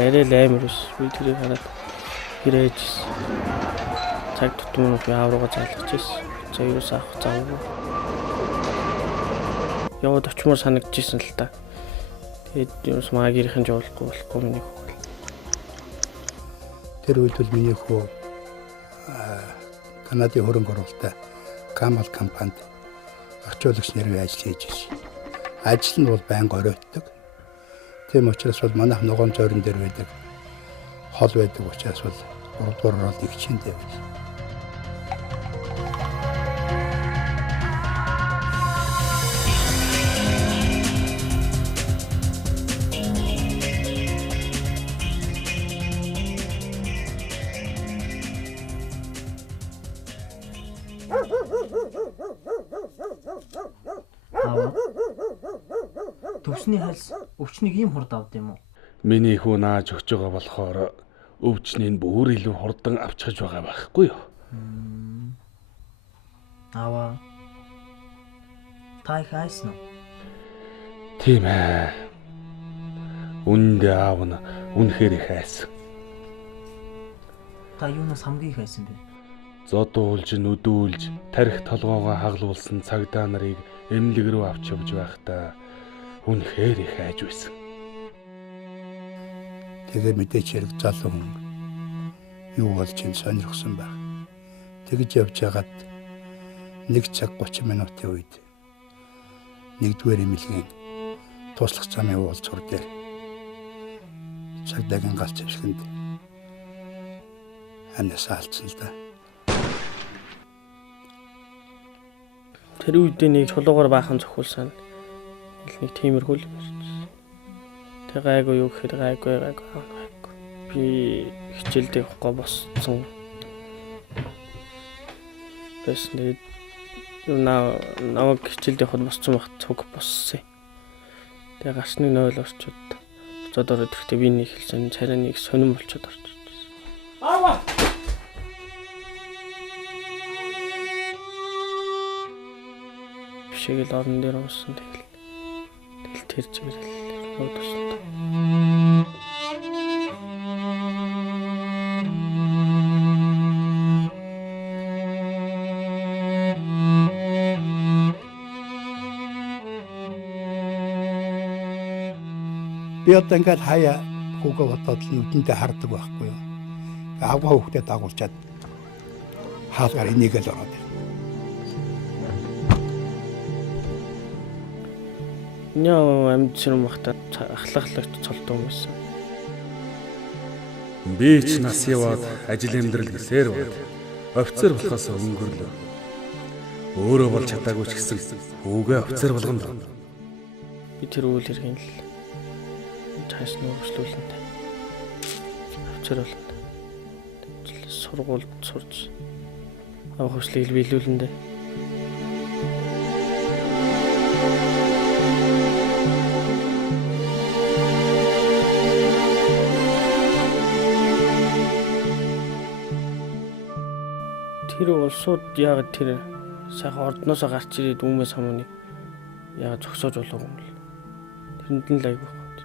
арай л амар ус. Би тэрийг хараад ирээжсэн. Цаг тутмын би аврууга залгаж ирсэн. За юу авах заагүй. Яваад очмоор санагдчихсэн л та. Тэгээд юус магийнхэн жуулахгүй болохгүй миний хөө. Тэр үед бол миний хөө Канадын хөрөнгө оруулалттай Камал компанид орчуулагч нэрээр ажил хийж байсан. Ажил нь бол байнга оройтдаг. Тийм учраас бол манайх ногоон зойрон дээр байдаг. Хол байдаг учраас бол 3 дугаар орол их чинтэй байсан. Төвчний хальс өвчнийг ийм хурд авд юм уу? Миний хүү нааж өгч байгаа болохоор өвчнийг бүр илүү хурдан авчиж байгаа байхгүй юу? Аваа. Тай хайсан уу? Тийм ээ. Үндэ аав нь үнэхээр их хайсан. Та юунаас хамгийн их хайсан бэ? Зодуулж, нүдүүлж, тарих толгоогоо хаглуулсан цагдаа нарыг эмнэлэг рүү авч явж байхдаа үнэхээр их хайж байсан. Тэгээ мэдээч хэрэг залуу хүн юу болж ин сонирхсан баг. Тэгж явж хагаад 1 цаг 30 минутын үед 1-р эмнэлгийн туслах замын уулзуур дээр цагдаагийн галц хэвсгэнд анаас алдсан л да. Тэр үед нэг чулуугаар баахан зохиулсан нэг тиймэрхүү л байсан. Тэг гайгүй юу гэхээр гайгүй. Би хичээлдээ явахгүй боссон. Тэсний наваг хичээлдээ явахд боссон багт цуг боссон. Тэг гарсны 0 орчууд буцаад ороод ирэхдээ би нэг хэлсэн царай нэг сонирн болчиход орчихсон. Аава! Бишээл орон дээр унсан тэгэл тэр чигээр уудсан. Би одоо ингээд хаяа хүүгээ бодоод нүдэндээ хардаг байхгүй юу. Аавгаа хүүхдээ дагуулчаад хаалгаар энийг л ороод. Няа амжирм бахта ахлаглагч цолдсон байсан. Би ч нас яваад ажил амьдрал гэсээр бод. Офицер болохоос өнгөрлөө. Өөрөө бол чадаагүй ч гэсэн хүүгээ офицер болгоно. Би тэр үйл хэргийн л цааш нь өргөжлүүлэн офицер болно. Сургуульд сурч авах хүслийг биелүүлэн дээ. Тэр улсууд яг тэр сайхан ордноос гарч ирээд үүмээс хамааны яг зогсоож болов юм л. Тэрэнд нь л айгүй хот.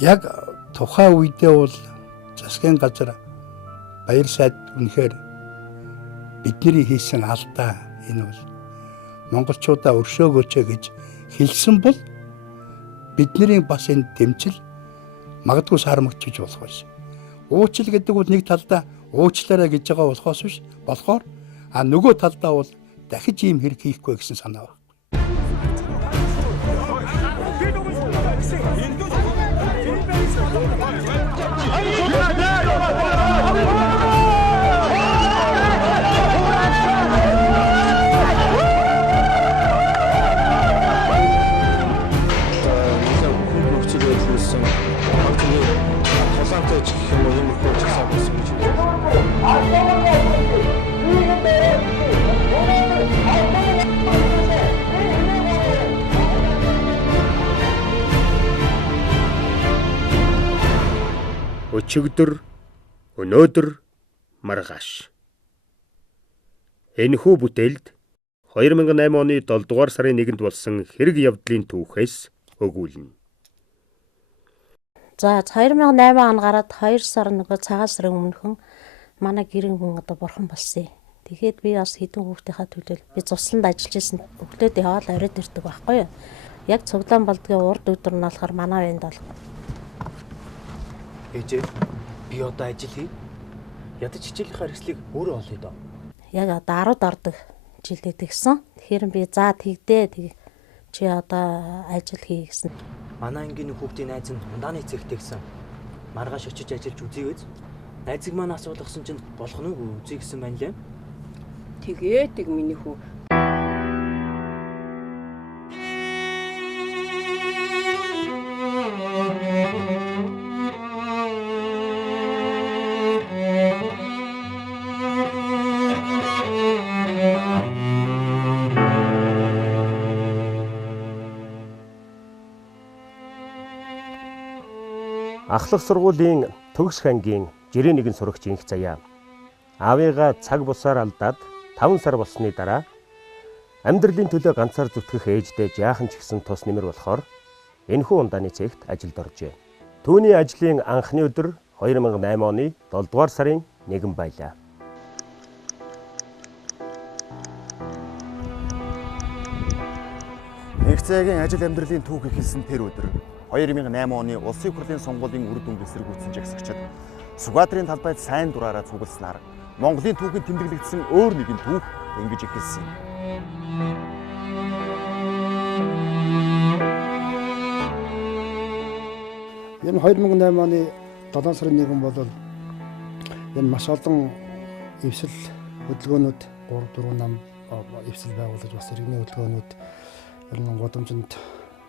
Яг тухайн үедээ бол засгийн газар баяр сайд үнэхээр бидний хийсэн алдаа энэ бол монголчуудаа өршөөгөөч гэж хэлсэн бол бидний бас энэ дэмжил магадгүй сармөгчж болох байсан. Уучлал гэдэг бол нэг талдаа уучлаарай гэж байгаа болохоос биш болохоор нөгөө талдаа бол дахиж ийм хэрэг хийхгүй гэсэн санаа байна. Өчигдөр, өнөөдөр, маргааш. Энэхүү бүтээлд 2008 оны 7 дугаар сарын 1-нд болсон хэрэг явдлын түүхээс өгүүлнэ. За 2008 он гараад 2 сар нөгөө цагаан сарын өмнөхөн манай гэрэн хүн одоо бурхан болсон. Тэгээд би бас хэдэн хүүхдийнхаа төлөө би цусланд ажиллаж исэн. Өглөөд яваад оройд ирдэг байхгүй юу? Яг цуглаан болдгийн урд өдөр нь болохоор манай байнд бол. Ээжээ би одоо ажил хий. Ядаж хичээлийнхаа хэрэгслийг өөрөө олъё доо. Яг одоо 10-д ордог жилдээ тэгсэн. Тэгэхээр би за тэгдээ чи одоо ажил хий гэсэн. Манай ангийн хүүхдийн найз нь ундааны цэгтэй гэсэн. Маргааш очиж ажиллаж үзье гэж. Найзыг маань асуулгасан чинь болох нь үзье гэсэн байна лээ. Тэгээд миний хүү. Ахлах сургуулийн төгс ангийн жирийн нэгэн сурагч инх заяа. Аавыгаа цаг бусаар алдаад 5 сар болсны дараа амьдралын төлөө ганцаар зүтгэх ээждээ жаахан ч гэсэн тус нэмэр болохоор энэхүү ундааны цэгт ажилд оржээ. Түүний ажлын анхны өдөр 2008 оны 7 дугаар сарын 1 байлаа. Инх заяагийн ажил амьдралын түүх эхэлсэн тэр өдөр 2008 оны Улсын хурлын сонгуулийн үр дүнд эсэргүүцсэн жагсагчид Сүгадрын талбайд сайн дураараа цугласнаар Монголын түүхэнд тэмдэглэгдсэн өөр нэгэн түүх ингэж эхэлсэн юм. Энэ 2008 оны 7 сарын 1 бол энэ маш олон эвсэл хөдөлгөөнүүд 3 4 8 эвсэл байгуулж бас иргэний хөдөлгөөнүүд ер нь гудамжинд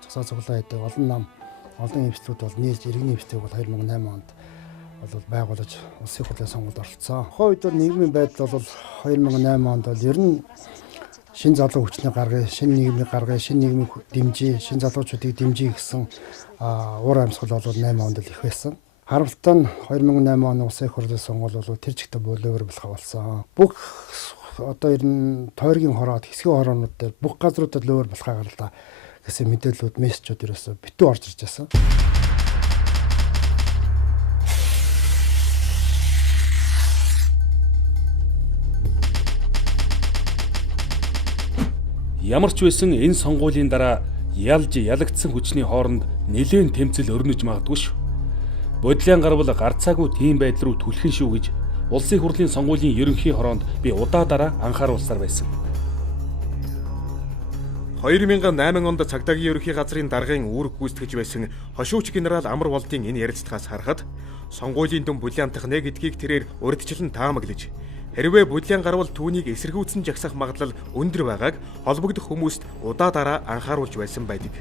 засаа цуглаа гэдэг олон эвслүүд бол нийлж иргэний эвслийг бол 2008 онд бол байгуулж улсын хурлын сонгуульд оролцсон. Тухайн үед бол нийгмийн байдал бол 2008 онд бол ер нь шин залуу хүчний гаргая, шин нийгмийн гаргая, шин нийгмийн дэмжиж, шин залуучуудыг дэмжиж гэсэн уур амьсгал бол 8 онд л их байсан. Харамсалтай нь 2008 оны улсын хурлын сонгуул бол тэр чигтээ боловөр болох болсон. Бүх одоо ер нь тойргийн хороод, хэсгийн хороонууд дээр бүх газруудад лөөр болохоо гаралаа гэсэн мэдээллүүд, мессежүүд ерөөсөө битүү орж ирж байсан. Ямар ч байсан энэ сонгуулийн дараа ялагдсан хүчний хооронд нэлээд тэмцэл өрнөж магадгүй шүү. Бодлын гарвал гарцаагүй тийм байдал руу түлхэн шүү гэж Улсын хурлын сонгуулийн ерөнхий хороонд би удаадараа анхааруулсаар байсан. 2008 онд цагдаагийн ерөнхий газрын даргын үүрэг гүйцэтгэж байсан хошууч генерал Амар Болдын энэ ярилцлагаас харахад сонгуулийн дүн булиантах нэ гэдгийг тэрээр урьдчилан таамаглаж хэрвээ булиан гарвал түүнийг эсэргүүцэн жагсах магадлал өндөр байгааг холбогдох хүмүүст удаадараа анхааруулж байсан байдаг.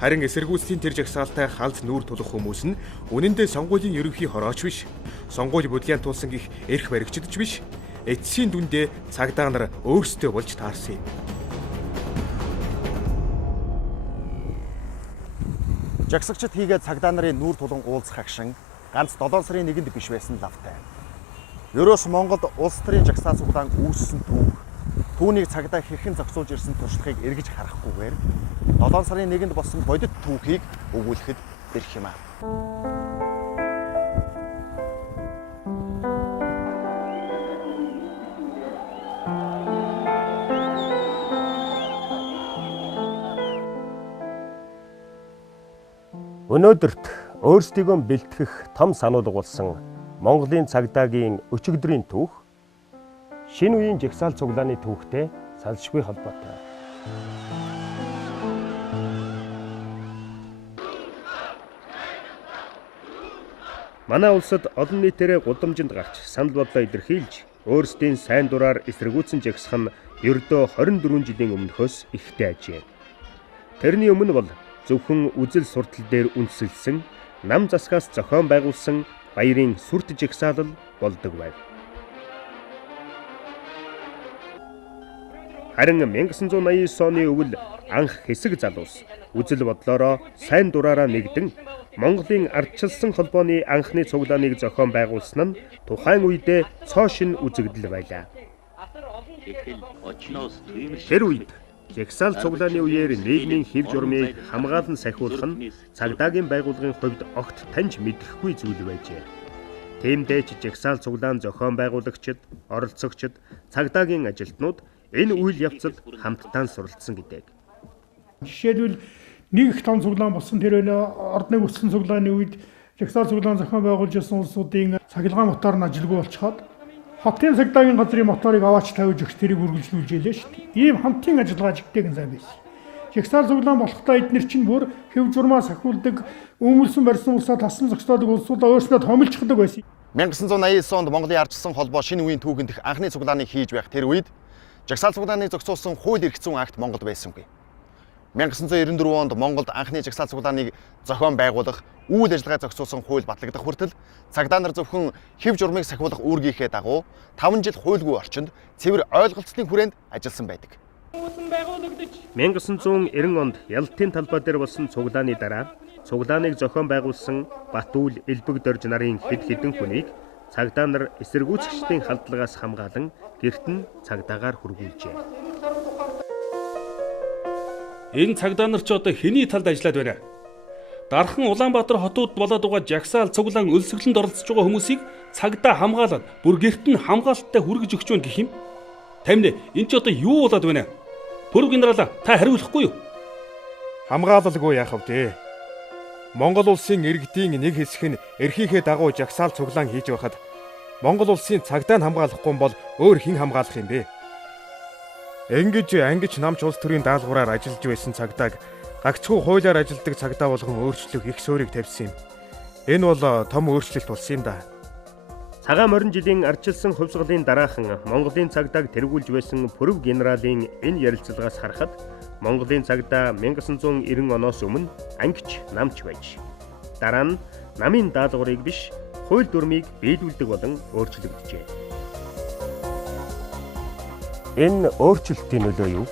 Харин эсэргүүцлийн тэр жагсаалтай халз нүүр тулах хүмүүс нь үнэндээ сонгуулийн ерөнхий хорооч биш, сонгууль булиан тулсан гих эрх баригчдч биш, эцсийн дүндээ цагдаа нар өөрсдөө болж таарсан юм. Жагсагчид хийгээд цагдаа нарын нүүр тулан уулзах агшин ганц 7 сарын 1-нд биш байсан лавтай. Ерөөс Монголд улс төрийн жагсаа цуглаан үүссэн түүх. Түүнийг цагдаа хэрхэн зохицуулж ирсэн туршлагыг эргэж харахгүйгээр 7 сарын 1-нд болсон бодит түүхийг өгүүлэхэд бэрх юм аа. Өнөөдөрт өөрсдийгөө бэлтгэх том сануулга болсон Монголын цагдаагийн өчигдрийн түүх шинэ үеийн жагсаал цуглааны түүхтэй салшгүй холбоотой. Манай улсад олон нийтээрээ гудамжинд гарч санал бодлоо илэрхийлж өөрсдийн сайн дураар эсэргүүцэн жагсах нь ердөө 24 жилийн өмнөхөөс ихтэй ажээ. Тэрний өмнө бол зөвхөн үзэл суртал дээр үндэслэн нам засгаас зохион байгуулсан баярын сүрт жагсаал болдог байв. Харин 1989 оны өвөл анх хэсэг залуус үзэл бодлороо сайн дураараа нэгдэн Монголын ардчилсан холбооны анхны цуглааныг зохион байгуулсан нь тухайн үедээ цоо шин үзэгдэл байлаа. Тэр үед Жагсаал цуглааны үеэр нийгмийн хэв журмыг хамгаалан сахиулах нь цагдаагийн байгууллагын хувьд огт таньж мэдэхгүй зүйл байжээ. Тиймдээ ч жагсаал цуглаан зохион байгуулагчид, оролцогчид, цагдаагийн ажилтнууд энэ үйл явцад хамтдаа суралцсан гэдэг. Жишээлбэл нэг их том цуглаан болсон тэр нэ ордны өссөн цуглааны үед жагсаал цуглаан зохион байгуулж байсан улсуудын цахилгаан мотор нь ажилгүй болчиход хотын цагдаагийн газрын моторыг аваач тавьж өгч тэрийг үргэлжлүүлж ялээ шүү дээ. Ийм хамтын ажиллагаа жигтэйгэн сайн байсан. Жагсаал цуглаан болохдоо эдгээр чинь бүр хэв журмаа сахиулдаг, өмөлсөн барьсан улсаа тасан зогсдоодаг улсуудаа өөрсдөө томилчдаг байсан. 1989 онд Монголын ардчилсан холбоо шинэ үеийн түүхэнд их анхны цуглааныг хийж байх тэр үед жагсаал цуглааныг зохицуулсан хууль эрх зүйн акт Монголд байсангүй. 1994 онд Монголд анхны жагсаал цуглааныг зохион байгуулах, үйл ажиллагаа зохицуулсан хууль батлагдах хүртэл цагдаа нар зөвхөн хэв журмыг сахиулах үүргийнхээ дагуу 5 жил хуульгүй орчинд цэвэр ойлголцлын хүрээнд ажилласан байдаг. 1990 онд Ялтын талбай дээр болсон цуглааны дараа цуглааныг зохион байгуулсан Батүл, Элбэг Дорж нарын хэд хэдэн хүнийг цагдаа нар эсэргүүцэгчдийн халдлагаас хамгаалan гэрт нь цагдаагаар хүргүүлжээ. Энэ цагдаа нар ч одоо хэний талд ажиллаад байна? Дархан Улаанбаатар хотууд болоод байгаа жагсаал цуглаан өлсгөлөнд оролцож байгаа хүмүүсийг цагдаа хамгаалаад бүр гэрт нь хамгаалттай хүргэж өгч байна гэх юм. Тамин энэ ч одоо юу болоод байна? Пүрэв генерал та хариулахгүй юу? Хамгаалалгүй яах вэ? Монгол улсын иргэдийн нэг хэсэг нь эрхийнхээ дагуу жагсаал цуглаан хийж байхад Монгол улсын цагдаа нь хамгаалахгүй бол өөр хэн хамгаалах юм бэ? Ингэж ангич намч улс төрийн даалгавраар ажиллаж байсан цагдааг гагцхүү хуулиар ажилладаг цагдаа болгон өөрчлөх их суурийг тавьсан юм. Энэ бол том өөрчлөлт болсон юм да. Цагаан морин жилийн ардчилсан хувьсгалын дараахан Монголын цагдааг тэргүүлж байсан Пүрэв генералын энэ ярилцлагаас харахад Монголын цагдаа 1990 оноос өмнө ангич намч байж дараа нь намын даалгаврыг биш хууль дүрмийг биелүүлдэг болон өөрчлөгдөжээ. Энэ өөрчлөлтийн нөлөө юу?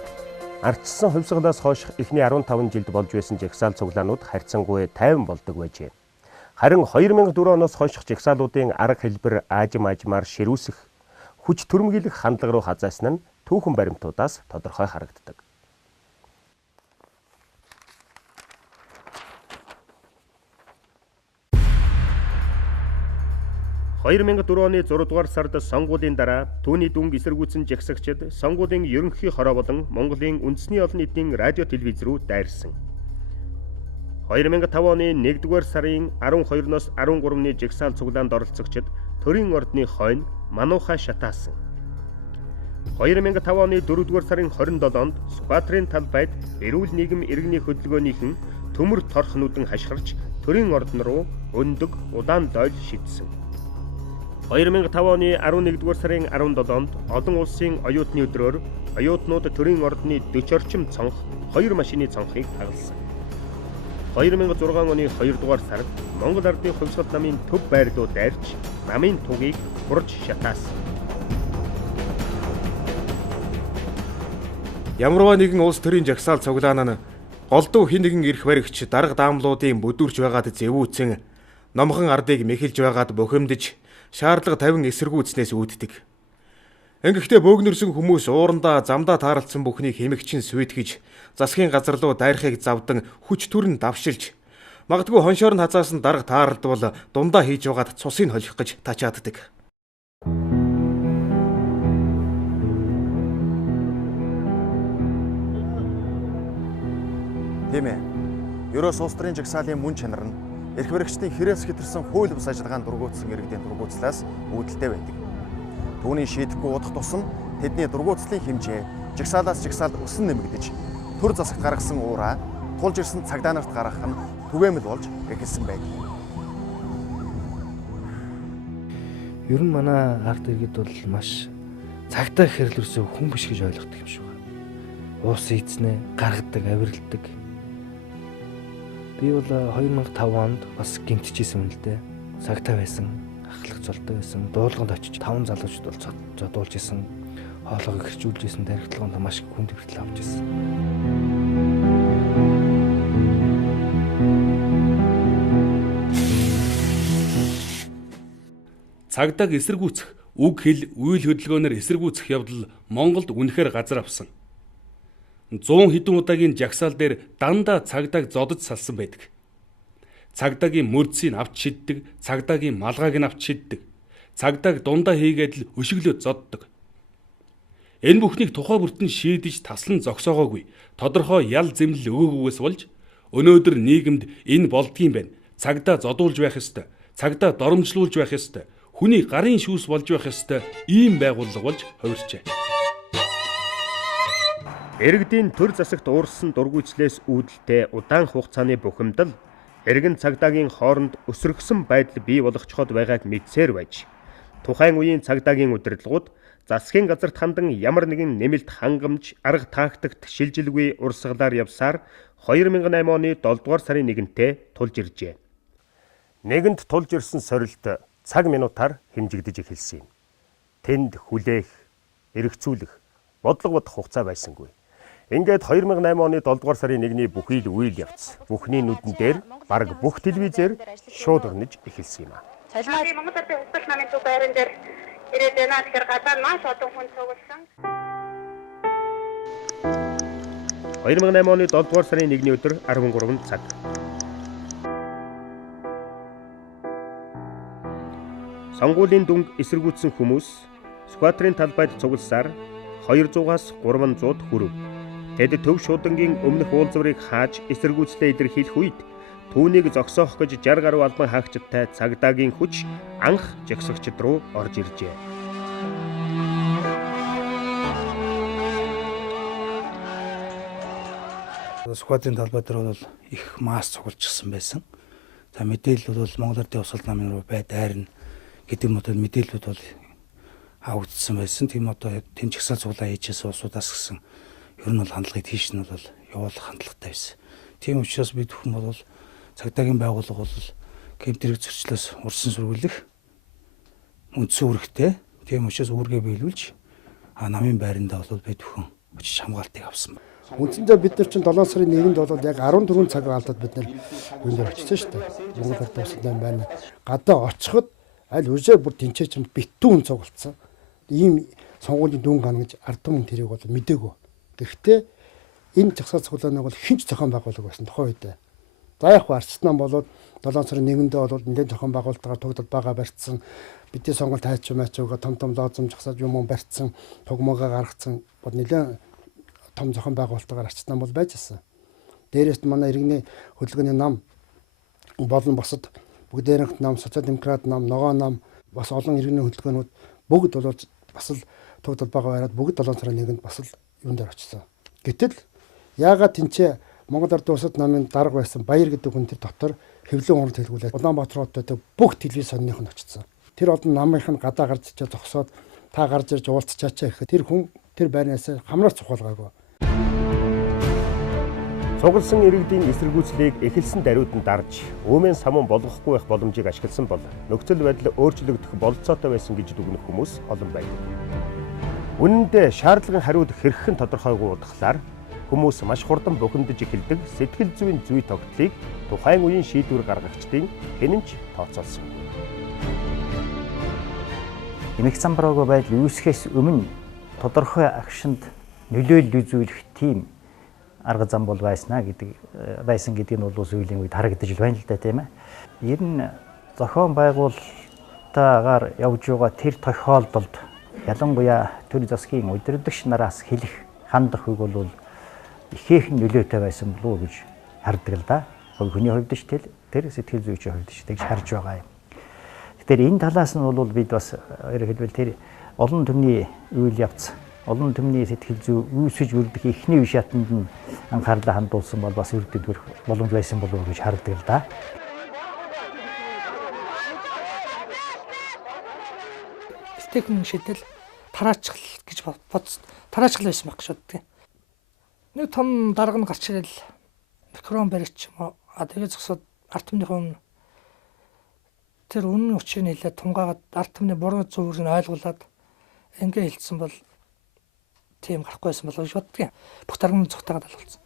Ардчилсан хувьсгалаас хойш эхний 15 жилд болж байсан жагсаал цуглаанууд харьцангуй тайван болдог байжээ. Харин 2004 оноос хойш жагсаалуудын арга хэлбэр аажмаар ширүүсэх, хүч түрмгийлэх хандлага руу хазайсан нь түүхэн баримтуудаас тодорхой харагддаг. $2004 оны 6 дугаар сард сонгуулийн дараа түүний дүнг эсэргүүцэн жагсагчид сонгуулийн ерөнхий хороо болон Монголын үндэсний олон нийтийн радио телевиз рүү дайрсан. 2005 оны 1 дугаар сарын 12-ноос 13-ны жагсаал цуглаанд оролцогчид төрийн ордны хойно мануухай шатаасан. 2005 оны 4 дугаар сарын 27-нд Сүхбаатарын талбайд эрүүл нийгэм иргэний хөдөлгөөнийхэн төмөр торхнуудын хашгирч төрийн ордон руу өндөг удаан дойл шидсэн. 2005 оны 11 дугаар сарын 17-нд олон улсын оюутны өдрөөр оюутнууд төрийн ордны 40 орчим цонх 2 машины цонхыг хагалсан. 2006 оны 2 дугаар сард Монгол Ардын хувьсгал намын төв байрлуу дайрч намын тугийг бурж шатаасан. Ямарваа нэгэн улс төрийн жагсаал цуглаан нь голдуу хин нэгэн эрх баригч дарга даамлуудын бүдүүрч байгаад зэвүүцэн номхон ардыг мэхэлж байгаад бухимдж шаардлага 50 эсэргүүцснээс үүддэг. Ингэхдээ бөөгнөрсөн хүмүүс уурандаа замдаа тааралцсан бүхнийг хэмэгчин сүйтгэж засгийн газар руу дайрахыг завдан хүч төрн давшилж магадгүй хоншоор нь хазаасан дарга тааралдвал дундаа хийж байгаад цусыг холих гэж тачааддаг. Тийм ээ. Ерөөс улс төрийн жагсаалын мөн чанар нь эрх баригчдын хэрэгс хэтэрсэн хууль бус ажиллагаанд дургуутсан иргэдийн дургуутслаас үүдэлтэй байдаг. Түүний шийдэхгүй удах тусам тэдний дургуутслын хэмжээ жагсаалаас жагсаалд өсөн нэмэгдэж төр засагт гаргасан уураа тулж ирсэн цагдаа нарт гаргах нь түгээмэл болж эхэлсэн байдаг. Ер нь манай ард иргэд бол маш цагдаа гэхэр л ерөөсөө хүн биш гэж ойлгодог юм шиг байна. Уус ийцнээ гаргадаг, авиралдаг. Би бол 2005 онд бас гэмтчихсэн юм л дээ. Цагтаа байсан, ахлах золтой байсан. Дуулганд очиж 5 залуучд бол зодуулж исэн. Хоолойгоо гэрчүүлж исэн, даригтлаганд маш хүнд хүртэл авч исэн. Цагдааг эсэргүүцэх, үг хэл, үйл хөдөлгөөнөөр эсэргүүцэх явдал Монголд үнэхээр газар авсан. 100 хэдэн удаагийн жагсаал дээр дандаа цагдааг зодож салсан байдаг. Цагдаагийн мөрдсийг авч шиддэг, цагдаагийн малгайг нь авч шиддэг. Цагдааг дундаа хийгээд л өшөглөө зоддог. Энэ бүхнийг тухай бүртэн шийдэж таслан зогсоогоогүй. Тодорхой ял зэмлэл өгөөгүйгээс болж өнөөдөр нийгэмд энэ болдгийм байна. Цагдаа зодуулж байх ёстой. Цагдаа доромжлуулж байх ёстой. Хүний гарын шүүс болж байх ёстой. Ийм байгууллага болж хувирчээ. Иргэдийн төр засагт уурсан дургүйчлээс үүдэлтэй удаан хугацааны бухимдал иргэн цагдаагийн хооронд өсрөгсөн байдал бий болгочиход байгааг мэдсээр байж тухайн үеийн цагдаагийн удирдлагууд засгийн газарт хандан ямар нэгэн нэмэлт хангамж арга тактикт шилжилгүй урсгалаар явсаар 2008 оны 7 дугаар сарын 1-нд тулж иржээ. Нэгэнт тулж ирсэн сорилт цаг минутаар хэмжигдэж эхэлсэн юм. Тэнд хүлээх, эргцүүлэх, бодлого бодох хугацаа байсангүй. Ингээд 2008 оны 7 дугаар сарын 1-ний бүхий л үйл явц бүхний нүдэн дээр бараг бүх телевизээр шууд өрнөж эхэлсэн юм аа. Монгол Улсын хөтөл намын төв байран дээр ирээд байна. Тэгэхээр гадаа маш олон хүн цугласан. 2008 оны 7 дугаар сарын 1-ний өдөр 13 цаг. Сонгуулийн дүнг эсэргүүцсэн хүмүүс сквадрын талбайд цугласаар 200-аас 300-д хүрэв. Тэд төв шуудангийн өмнөх уулзварыг хааж эсэргүүцлээ илэрхийлэх үед түүнийг зогсоох гэж 60 гаруй албан хаагчдтай цагдаагийн хүч анх жагсагчд руу орж иржээ. Сквадрын талбай дээр бол их масс цуглажсэн байсан. За мэдээлэл бол Монгол Ардын Усалт намын руу байд айрна гэдэг нь одоо мэдээлэлүүд бол авагдсан байсан. Тийм одоо тэн чагсаал цуглаа хийжсэн улсуудаас гисэн ер нь бол хандлагыг тийш нь бол явуулах хандлагатай байсан. Тийм учраас бид хүн бол цагдаагийн байгууллага бол кемтрийг зөрчлөөс урсан сүргүүлэх үндсэн үүрэгтэй. Тийм учраас үүргээ биелүүлж намын байрандаа бол бид хүн очиж хамгаалтыг авсан байна. Үндсэндээ бид нар чинь 7 сарын 1-нд бол яг 14 цаг алдаад бид нар юунд дээр очсон шүү дээ. Монгол Улсын Усалт нам байна. Гадаа очиход аль үжээ бүр тэнцээ чинь битүүн цугалтсан. Ийм сонгуулийн дүн гана гэж ард түмэн тэрийг бол мдэггүй. Гэхдээ энэ жагсаал цуглааныг бол хинч зохион байгуулалт байсан тухайн үед. За яг арчт нам болоод 7 сарын 1-нд бол нэлээд зохион байгуулалтаар тогтол байгаа барьцсан. Бидний сонголт хайч мачууга том лоозом жагсаад юм барьцсан, тогмоогоо гаргацсан бол нэлээд том зохион байгуулалтаар арчт нам бол байж байсан. Дээрээс нь манай иргэний хөдөлгөөний нам болон босод бүгдээрэнх нам, социал-демократ нам, ногоо нам бас олон иргэний хөдөлгөөнүүд бүгд бол бас л тогтол байгаа байраад бүгд 7 сарын 1-нд бас л юун дээр очсон. Гэтэл яагаад тэнцээ Монгол Ардын Усалт намын дарга байсан Баяр гэдэг хүн тэр дотор хэвлэн урд хэлгүүлээд Улаанбаатар хотод бүх телевиз сонных нь очсон. Тэр олон намынх нь гадаа гарч ичээ зогсоод та гарч ирж уулзчаач гэхэд тэр хүн тэр байрнаас хамраар цухалгаагүй. Цугласан иргэдийн эсэргүүцлийг эхэлсэн даруйд нь дарж өөмэн самун болгохгүй байх боломжийг ашигласан бол нөхцөл байдал өөрчлөгдөх бололцоотой байсан гэж дүгнэх хүмүүс олон байдаг. Үнэн дээр шаардлагын хариуд хэрхэн тодорхойгүй утгалаар хүмүүс маш хурдан бухимдаж эхэлдэг сэтгэл зүйн зүй тогтлыг тухайн үеийн шийдвэр гаргагчдын хэнэмж тооцоолсон. Эмх замбараагүй байдал үүсгэхээс өмнө тодорхой агшинд нөлөөлөл үзүүлэх тийм арга зам бол байсан гэдэг нь бол ус үеийн үед харагдаж байна л да тийм ээ. Ер нь зохион байгуулалтаагаар явж байгаа тэр тохиолдолд ялангуяа төр засгийн удирдагч нараас хэлэх хандах үг бол ихээхэн нөлөөтэй байсан болов уу гэж хардаг л да. Хүний хувьд ч тэр сэтгэл зүйчийн хувьд ч тэгж харж байгаа юм. Тэгэхээр энэ талаас нь бол бид бас ерөнхийдөө тэр олон түмний үйл явц, олон түмний сэтгэл зүй үүсэж үрдэх эхний үе шатанд нь анхаарлаа хандуулсан бол бас үрдэх боломж байсан болов уу гэж хардаг л да. Техник шийдэл тараачгал гэж тараачгал байсан байх шүү дээ. Нэг том дарга нь гарч ирэл микрон барьж юм уу. Тэгээд зогсоод ард түмнийхэн тэр үнэн учрыг хэлээд тунгаагаад ард түмний буруу зөвийг нь ойлгуулад ингээ хэлсэн бол тийм гарахгүйсэн болов гэж боддгийн. Бүх дарга нь цогтойгоод алуулсан.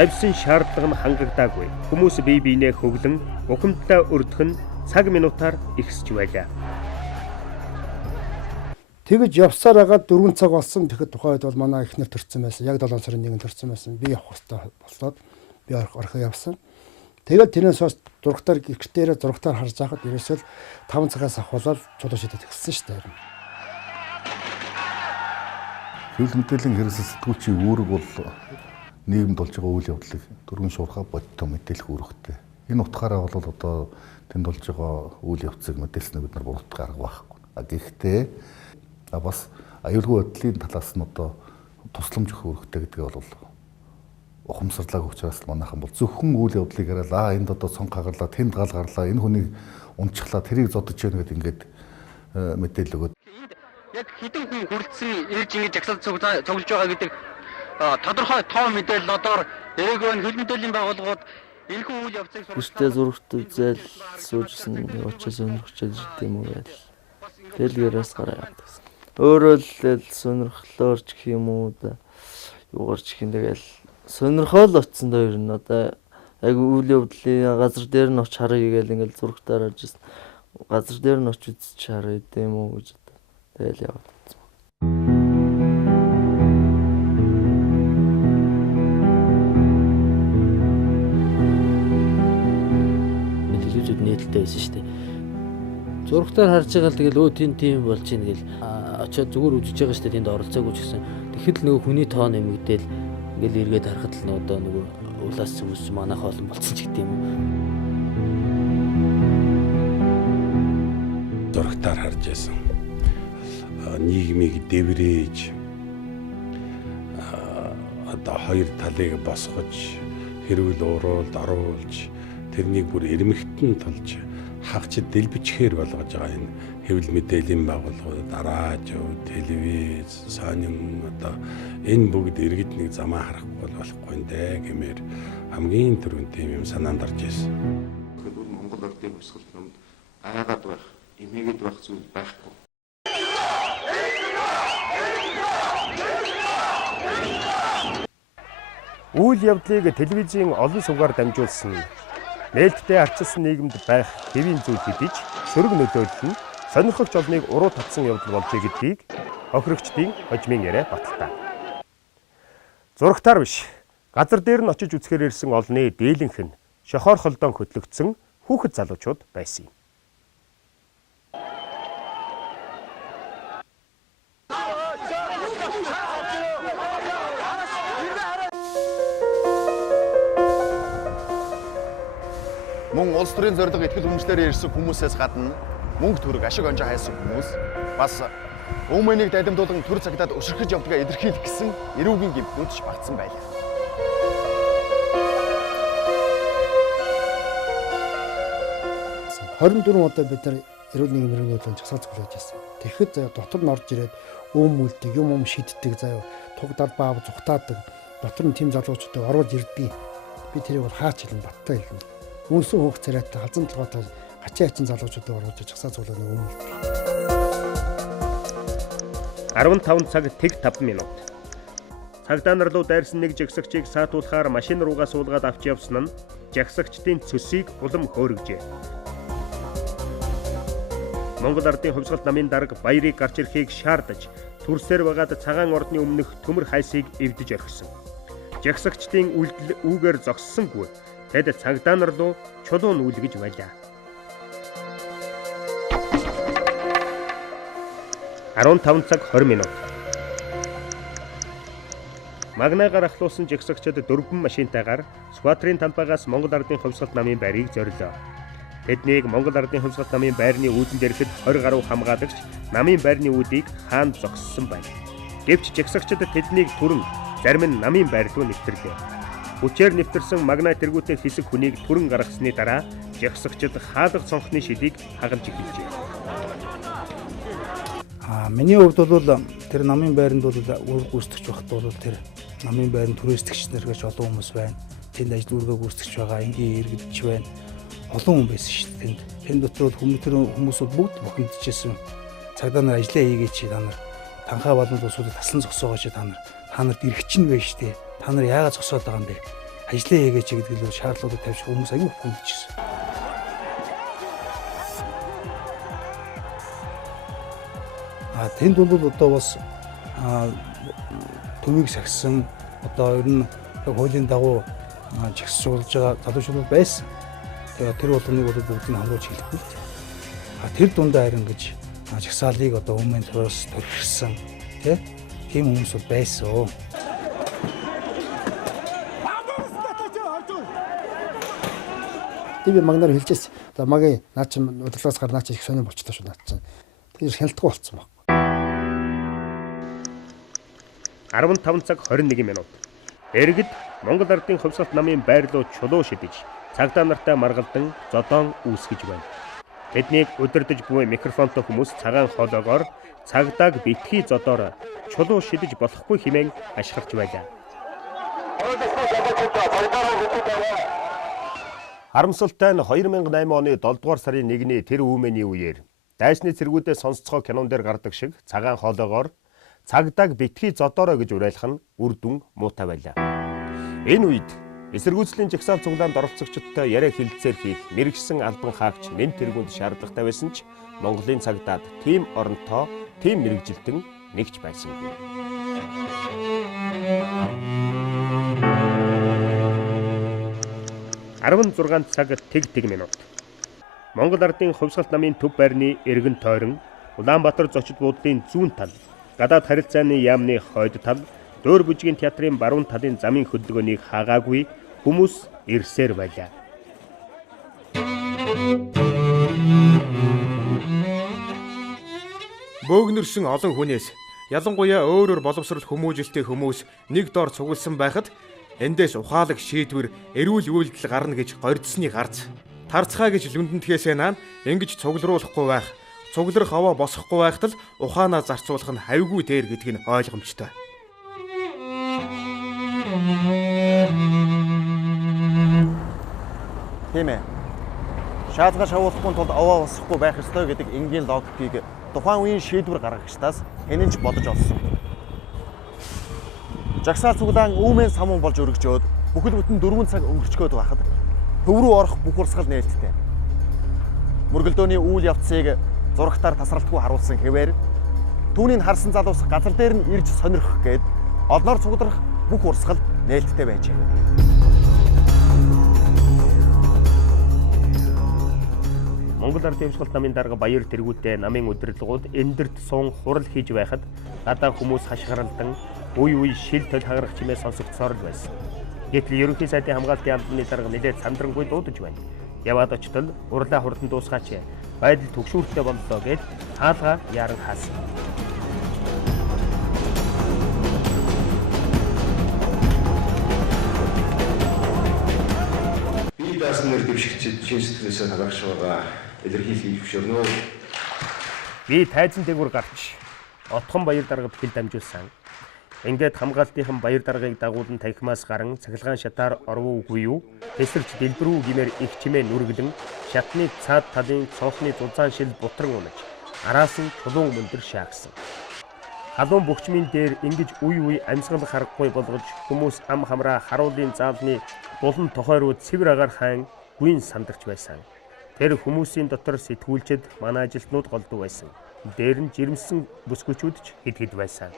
Тавьсан шаардлага нь хангагдаагүй. Хүмүүс бие биенээ хөглөн ухамдтай өрдөх нь цаг минутаар ихсэж байлаа. Тэгэж явсаар агаад 4 цаг болсон. Тэгэхэд тухайн үед бол манай эхнэр төрсэн байсан. Яг 7 сарын 1-нд төрсэн байсан. Би явах хэрэгтэй болоод би орхоо явсан. Тэгээд тэрнээс хойш зурагтаар гэртээрээ зурагтаар харж байхад ерөөсөө 5 цагаас ахуулаад чулуу шидэт эхэлсэн шүү дээ. Хэвлэл мэдээллийн хэрэгсэл сэтгүүлчийн үүрэг бол нийгэмд болж байгаа үйл явдлыг дөрвөн шуурхай бодтой мэдээлэх үүрэгтэй. Энэ утгаараа бол одоо тэнд болж байгаа үйл явцыг мэдээлснээр бид нар буруутгах арга байхгүй. Гэхдээ бас аюулгүй байдлын талаас нь одоо тусламж өгөх үүрэгтэй гэдгээ бол ухамсарлаг учраас манайхан бол зөвхөн үйл явдлыг яриалаа. Энд одоо цонх гарлаа, тэнд гал гарлаа, энэ хүний унчглаа, тэрийг зодож яана гэдэг ингээд мэдээлэл өгöd. Яг хэдэн хүн хүрэлцэн ирж ингэж жагсаал цуглаж байгаа гэдэг тодорхой тоо мэдээлэл одоор эрэгөө хөл мэдээллийн байгууллагууд энэхүү үйл явцыг Гэртээ зурагт үзэл суужсэн очиж сонирхчод ирд юм уу гэж. Дэлгээрээс гараа явдсан. Өөрөө л сонирхлоор ч гэх юм уу да юугаар ч гин тэгэл сонирхол утсан доо ер нь одоо яг үйл явдлын газар дээр нь оч харъя гээл ингээл зурагтаар харж ирсэн. Газар дээр нь оч үзчих харъя гэдэм үү гэж тэгэл яваад. Нээлттэй байсан шүү дээ. Зурагтаар харж байгаа л тэгэл өө тийм болж ийн гэл очиод зүгээр үзэж байгаа шүү дээ. Тэнд оролцоогүй ч гэсэн. Тэгэхэд л нөгөө хүний тоо нэмэгдээл ингээл эргээд харахад л одоо нөгөө улаас зүгс манайх олон болсон ч гэдэм юм. Зурагтаар харж байсан. Нийгмийг дэврээж одоо хоёр талыг босгож хэрүүл уруулд оруулж тэрнийг бүр эрмэгтэн толж хагчид дэлбичхээр болгож байгаа энэ хэвлэл мэдээллийн байгууллагууд радио, телевиз, сонин одоо энэ бүгд иргэд нэг замаа харахгүй болохгүй нэ гэмээр хамгийн түрүүнд тийм юм санаанд орж ирсэн. Тэгэхээр Монгол ардын хувьсгал юмд айгаад байх, эмээгээд байх зүйл байхгүй. Үйл явдлыг телевизийн олон сувгаар дамжуулсан нээлттэй арчилсан нийгэмд байх хэвийн зүйл хэдиж сөрөг нөлөөлөл нь сонирхогч олныг уруу татсан явдал болжээ гэдгийг хохирогчдын хожмын яриа баталтай. Зурагтаар биш, газар дээр нь очиж үзэхээр ирсэн олны дээлэнх нь шохоор холдоон хөтлөгдсөн хүүхэд залуучууд байсан юм. Мөн улс төрийн зорилго итгэл үнэмшлээр ирсэн хүмүүсээс гадна мөнгө төрөг ашиг онжоо хайсан хүмүүс бас өмнөнийг дайдамдуулан төр цагтаад өшөрхөж явдгаа илэрхийлэх гэсэн эрүүгийн гэмтнүүд ч багтсан байлаа. Одоо бид нар эрүүл нийгмийн нөлөөлөлд жагсаал цуглаж байсан. Тэгэхэд заяа дотор нь орж ирээд өмүүлдэг, юм шиддэг заяа тугдаад баав зүхтаадаг. Дотор нь тийм залуучуудыг оруулж ирдэг. Би тэрийг бол хаач хэлэн баттай хэлнэ. Үнсэн хөөх царайтай халзан толгойтой гачаа хачин залуучуудыг оруулж жагсаал цуглааны өмүүлдэг. 15 цаг тэг 5 минут. Цагдаа нар руу дайрсан нэг жагсагчийг саатуулахаар машин руугаа суулгаад авч явсан нь жагсагчдын цөсийг улам хөөргөжээ. Монгол Ардын хувьсгалт намын дарга баярыг гарч ирэхийг шаардаж төрсээр байгаад цагаан ордны өмнөх төмөр хайсыг эвдэж орхисон. Жагсагчдын үйлдэл үүгээр зогссонгүй. Тэд цагдаа нар руу чулуу нүүлгэж байлаа. 15 цаг 20 минут. Магнагаар ахлуулсан жагсагчид 4 машинтайгаар Скватрийн талбайгаас Монгол Ардын хувьсгалт намын байрыг зорилоо. Тэднийг Монгол Ардын хувьсгалт намын байрны үүдэн дээрхэд 20 гаруй хамгаалагч намын байрны үүдийг хаанд зогссон байна. Гэвч жагсагчид тэднийг түрэн зарим нь намын байр руу нэвтэрлээ. Хүчээр нэвтэрсэн магнай тэргүүтээ хэсэг хүнийг түрэн гаргасны дараа жагсагчид хаалга цонхны шилийг хагамж эхэлжээ. Миний хувьд бол тэр намын байранд бол үр гүйцэтгэж байхад бол тэр намын байрны түрээсдэгч нар гэж олон хүмүүс байна. тэнд ажил үүргээ гүйцэтгэж байгаа энгийн иргэдч байна. Олон хүн байсан шүү дээ. Тэнд дотор хүмүүсүүд бүгд бухимдчихсэн. Цагдаа нар ажиллаа хийгээч та нар. Танхаа болон улсуудад таслан зогсоогооч та нар дэрэг чинь байж штэ. Та нар яагаад зогсоод байгаа юм бэ? Ажиллаа хийгээч гэдэг л шаардлагуудыг тавьж хүмүүс аягүй бухимдчихсэн. Тэнд бол одоо бас төвийг сахисан одоо ер нь хуулийн дагуу жагсуулж байгаа залуучууд байсан. Тэгээ тэр болгоныг бүгдийг хамруулж хэлэхгүй. Тэр дундаа харин гэж жагсаалыг одоо өмнө төрөөс төрхирсэн тийм хүмүүс байсан. Би магнаар хэлжээс. За магийн наа чи удирдлагаас гар наа чи их сони болчихлоо шүү наа чи. Тэр хяналтгүй болцсон баг. 15 цаг 21 минут. Иргэд Монгол Ардын хувьсгалт намын байр руу чулуу шидэж, цагдаа нартай маргалдан зодоон үүсгэж байна. Тэднийг удирдах буй микрофонтой хүмүүс цагаан хоолоогоор цагдааг битгий зодоор чулуу шидэж болохгүй хэмээн ашиглаж байлаа. Харамсалтай нь 2008 оны 7 дугаар сарын 1-ний тэр үүмэний үеэр дайсны цэргүүдээ сонсцгоо кинон дээр гардаг шиг цагаан хоолоогоор цагдааг битгий зодоорой гэж уриалах нь үр дүн муутай байлаа. Энэ үед эсэргүүцлийн жагсаал цуглаанд оролцогчдтой яриа хэлэлцээр хийх мэрэгсэн албан хаагч нэн тэргуунд шаардлагатай байсан ч Монголын цагдаад тийм оронтой, тийм мэрэгжилтэн нэгч байсангүй. «16 цаг тэг минут. Монгол Ардын хувьсгалт намын төв байрны эргэн тойрон Улаанбаатар зочид буудлын зүүн тал, гадаад харилцааны яамны хойд тал, Дөөр бүжгийн театрын баруун талын замын хөдөлгөөнийг хаагаагүй хүмүүс ирсээр байлаа. Бөөгнөрсөн олон хүнээс ялангуяа өөрөөр боловсрол хүмүүжилтэй хүмүүс нэг доор цугласан байхад эндээс ухаалаг шийдвэр эрүүл үйлдэл гарна гэж горьдсны гарц. Тарцхаа гэж лүндэнтгээсээ наа ингэж цуглруулахгүй байх, цугларах аваа босохгүй байхад л ухаанаа зарцуулах нь хавьгүй дээр гэдг нь ойлгомжтой. Тийм ээ. Шаазга шавуулахгүй тулд аваа босохгүй байх ёстой гэдэг энгийн логикийг тухайн үеийн шийдвэр гаргагчдаас хэнэнч бодож олсон. Жагсаал цуглаан үүмэн самун болж өргөжөөд бүхэл бүтэн 4 цаг өнгөрчгөөд байхад төв рүү орох бүх урсгал нээлттэй. Мөргөлдөөний үйл явцыг зурагтаар тасралтгүй харуулсан хэвээр түүнийг харсан залуус газар дээр нь ирж сонирхох гээд олноор цуглах бүх урсгал нээлттэй байжээ. Монгол Ардын хувьсгалт намын дарга баяр тэргүүтээ намын удирдлагууд эндэрт суун хурал хийж байхад гадаа хүмүүс хашгиралдан үе үе шил төл хагарах чимээ сонсогдсоор л байсан. Гэтэл ерөнхий сайдын хамгаалтын албаны дарга нэлээд сандрангуй дуудаж байна. Яваад очтол урлаа хурдан дуусгаач. Байдал төгшүүртэй боллоо гэж хаалгаа яран хаасан. Би даасан нэр дэвшигчид чин сэтгэлээсээ хагаарч байгаа илэрхийлгийг зөвшөөрнө. Би тайзан дээгүүр гарч отхон баяр даргад хил дамжуулсан. Ингээд хамгаалтынхан баяр даргыг дагуулan танхимаас гарan цахилгаан шатаар орвоогүй юу? Тэсэрч дэлбэрүү гимээр их чимээ нүргэлэн шатны цаад талын цонхны дулаан шил бутран унаж араас нь чулуун мөндөр шаагсан. Халуун бөхчмийн дээр ингэж үе үе амьсгал харахгүй болгож хүмүүс ам хамраа харуулын заалны булан тохой руу цэвэр агаар хаан гүйн сандарч байсан. Тэр хүмүүсийн дотор сэтгүүлчд манай ажилтнууд голдуу байсан. Дээр нь жирэмсэн бүсгүүчүүд ч хэд байсан.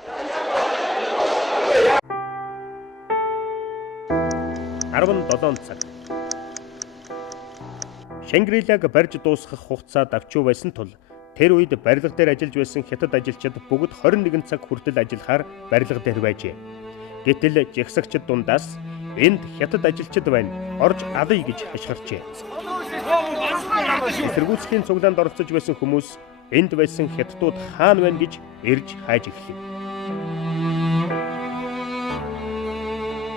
Арван 7 цаг. Шангрилаг барьж дуусгах хугацаа давчуу байсан тул тэр үед барилга дээр ажиллаж байсан хятад ажилчид бүгд 21 цаг хүртэл ажиллахаар барилга дээр байжээ. Гэтэл жигсагчид дундаас энд хятад ажилчид байна. Орж алъя гэж хашгирчээ. Эсэргүүцлийн цуглаанд оролцож байсан хүмүүс энд байсан хятадууд хаана байна гэж ирж хайж эхлэв.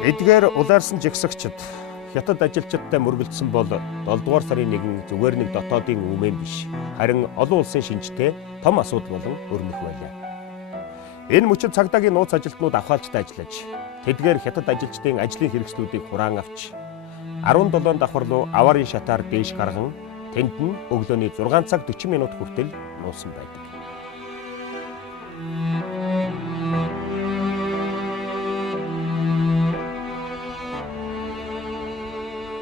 Эдгээр улаарсан жигсагчид хятад ажилчидтай мөргөлдсөн бол 7 дугаар сарын 1 зүгээр нэг дотоодын үмэн биш. Харин олон улсын шинжтэй том асуудал болон өрнөх байлаа. Энэ мөчид цагдаагийн нууц ажилтнууд авхаалжтай ажиллаж тэдгээр хятад ажилчдын ажлын хэрэгслүүдийг хураан авч 17 давхар руу аварын шатаар дээш гарган тэнд нь өглөөний 6 цаг 40 минут хүртэл нуусан байдаг.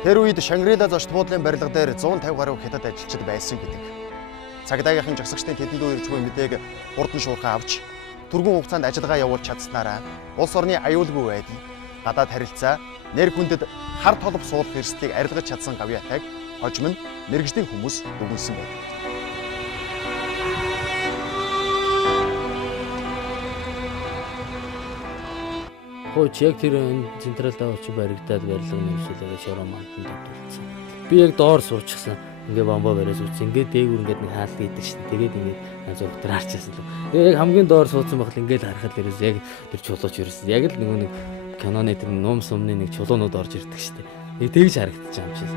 Тэр үед Шангрила зочд буудлын барилга дээр 150 гаруй хятад ажилчид байсан гэдэг. Цагдаагийнхын жагсагчдын тэдэндүү ирж буй мэдээг хурдан шуурхаа авч түргэн хугацаанд ажиллагаа явуулж чадсанараа улс орны аюулгүй байдал, гадаад харилцаа, нэр хүндэд хар толб суулгах эрсдлийг арилгаж чадсан гавьяатайг хожим нь мэргэжлийн хүмүүс дүгнсэн байдаг. Хөөч яг тэр централ давч баригдаад барилга нэмшилгээ шороо манданд тавьсан. Би яг доор суучихсан. Ингээ бомбо бариас үтсэн. Ингээ дээгүүр ингээ нэг хаалт идэг шин. Тэгээд ингээ зураг дээр харчихсан л. Яг хамгийн доор суудсан байхад ингээ л харахад л яг тэр чулууч ерөөс. Яг л нэг киноны тэр нуум сумны нэг чулуунууд орж ирдэг штеп. Нэг тэгж харагдаж байгаа юм шиг.